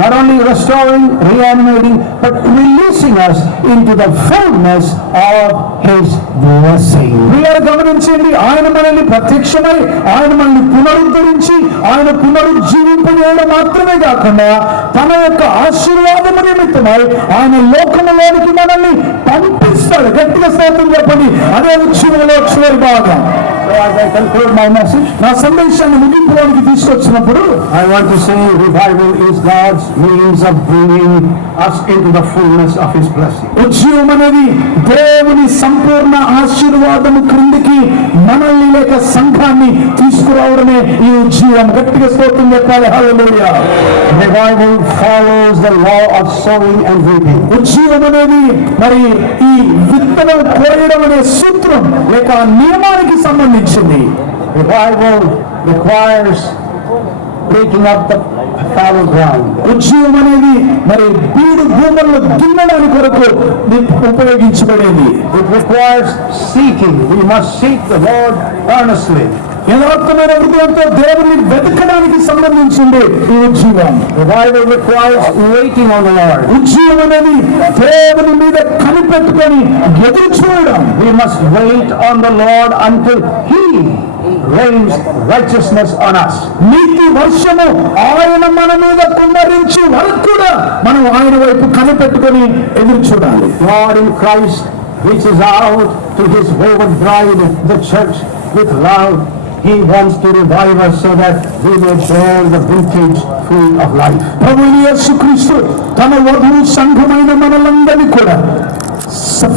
not only restoring, reanimating, but releasing us into the fullness of his blessing. వీరు గమనించండి, ఆయన మనల్ని ప్రత్యక్షమై ఆయన మనల్ని పునరుద్ధరించి ఆయన పునరుజ్జీవింపజేయడం మాత్రమే కాకుండా తన యొక్క ఆశీర్వాదము నిమిత్తమై ఆయన లోకములోనికి మనల్ని పంపిస్తాడు. గట్టిగా స్తోత్రం చెప్పండి. అదే ఉజ్జీవంలో చివరి భాగం. So as I conclude my message, నా సందేశాన్ని ముగింపులోనికి తీసుకొచ్చినప్పుడు I want to say revival is God's means of bringing us into the fullness of his blessing. ఉజ్జీవం అనేది దేవుని సంపూర్ణ ఆశీర్వాదము క్రిందికి మనల్ని లేక సంఘాన్ని తీసుకురావడమే ఈ ఉజ్జీవం. గట్టిగా స్తోత్రం చెప్పాలి. హల్లెలూయా. Revival follows the law of sowing and reaping. ఉజ్జీవం అనేది మరి ఈ విత్తనం కోయడం అనే సూత్రం లేక నియమానికి సంబంధించింది. Revival requires breaking up the fallow ground. ఉజ్జీవం అనేది మరి బీడు భూములను దున్నడానికి కొరకు ఉపయోగించబడేది. It requires seeking. We must seek the Lord earnestly. యథార్థమైన హృదయంతో దేవుని వెతకడానికి సంబంధించింది ఈ ఉజ్జీవం. Revival requires waiting on the Lord. ఉజ్జీవం అనేది దేవుని మీద కనిపెట్టుకొని ఎదురు చూడడం. We must wait on the Lord until he rains righteousness on us. నీతి వర్షము ఆయన మన మీద కుమ్మరించే వరకు కూడా మనం ఆయన వైపు కనిపెట్టుకొని ఎదురు చూడాలి. God in Christ reaches out to his wayward bride, the church, with love. He wants to revive us so that we may bear the vintage fruit of life. ప్రభు యేసుక్రీస్తు తన వధువు సంఘమైన మనలందరినీ కూడా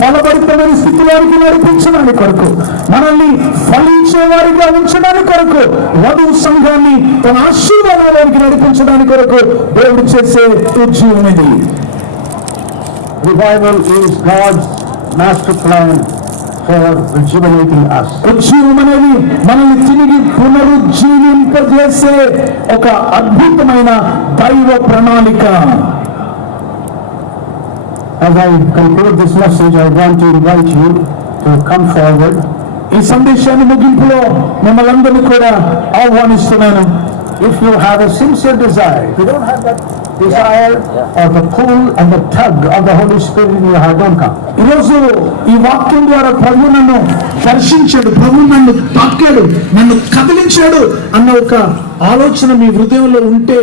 ఫలభరితమైన స్థితిలోనికి నడిపించడానికి కొరకు, మనల్ని ఫలించే వారిగా ఉంచడానికి కొరకు, వధువు సంఘాన్ని తన ఆశీర్వాదానికి నడిపించడానికి కొరకు దేవుడు చేసే ఉజ్జీవం ఇది. Revival is God's master plan for rejuvenating us. ఉజ్జీవం అనేది మనల్ని తిరిగి పునరుజ్జీవింపజేసే ఒక అద్భుతమైన దైవ ప్రణాళిక. As I conclude this message, I want to invite you to come forward. ఈ సందేశాన్ని ముగింపులో మిమ్మల్ని అందరినీ కూడా ఆహ్వానిస్తున్నాను. If you have a sincere desire, if you don't have that desire or the pull and the tug of the Holy Spirit in your heart, don't come. ఈరోజు ఈ వాక్యం ద్వారా ప్రభు నన్ను దర్శించాడు, ప్రభు నన్ను తాకాడు, నన్ను కదిలించాడు అన్న ఒక ఆలోచన మీ హృదయంలో ఉంటే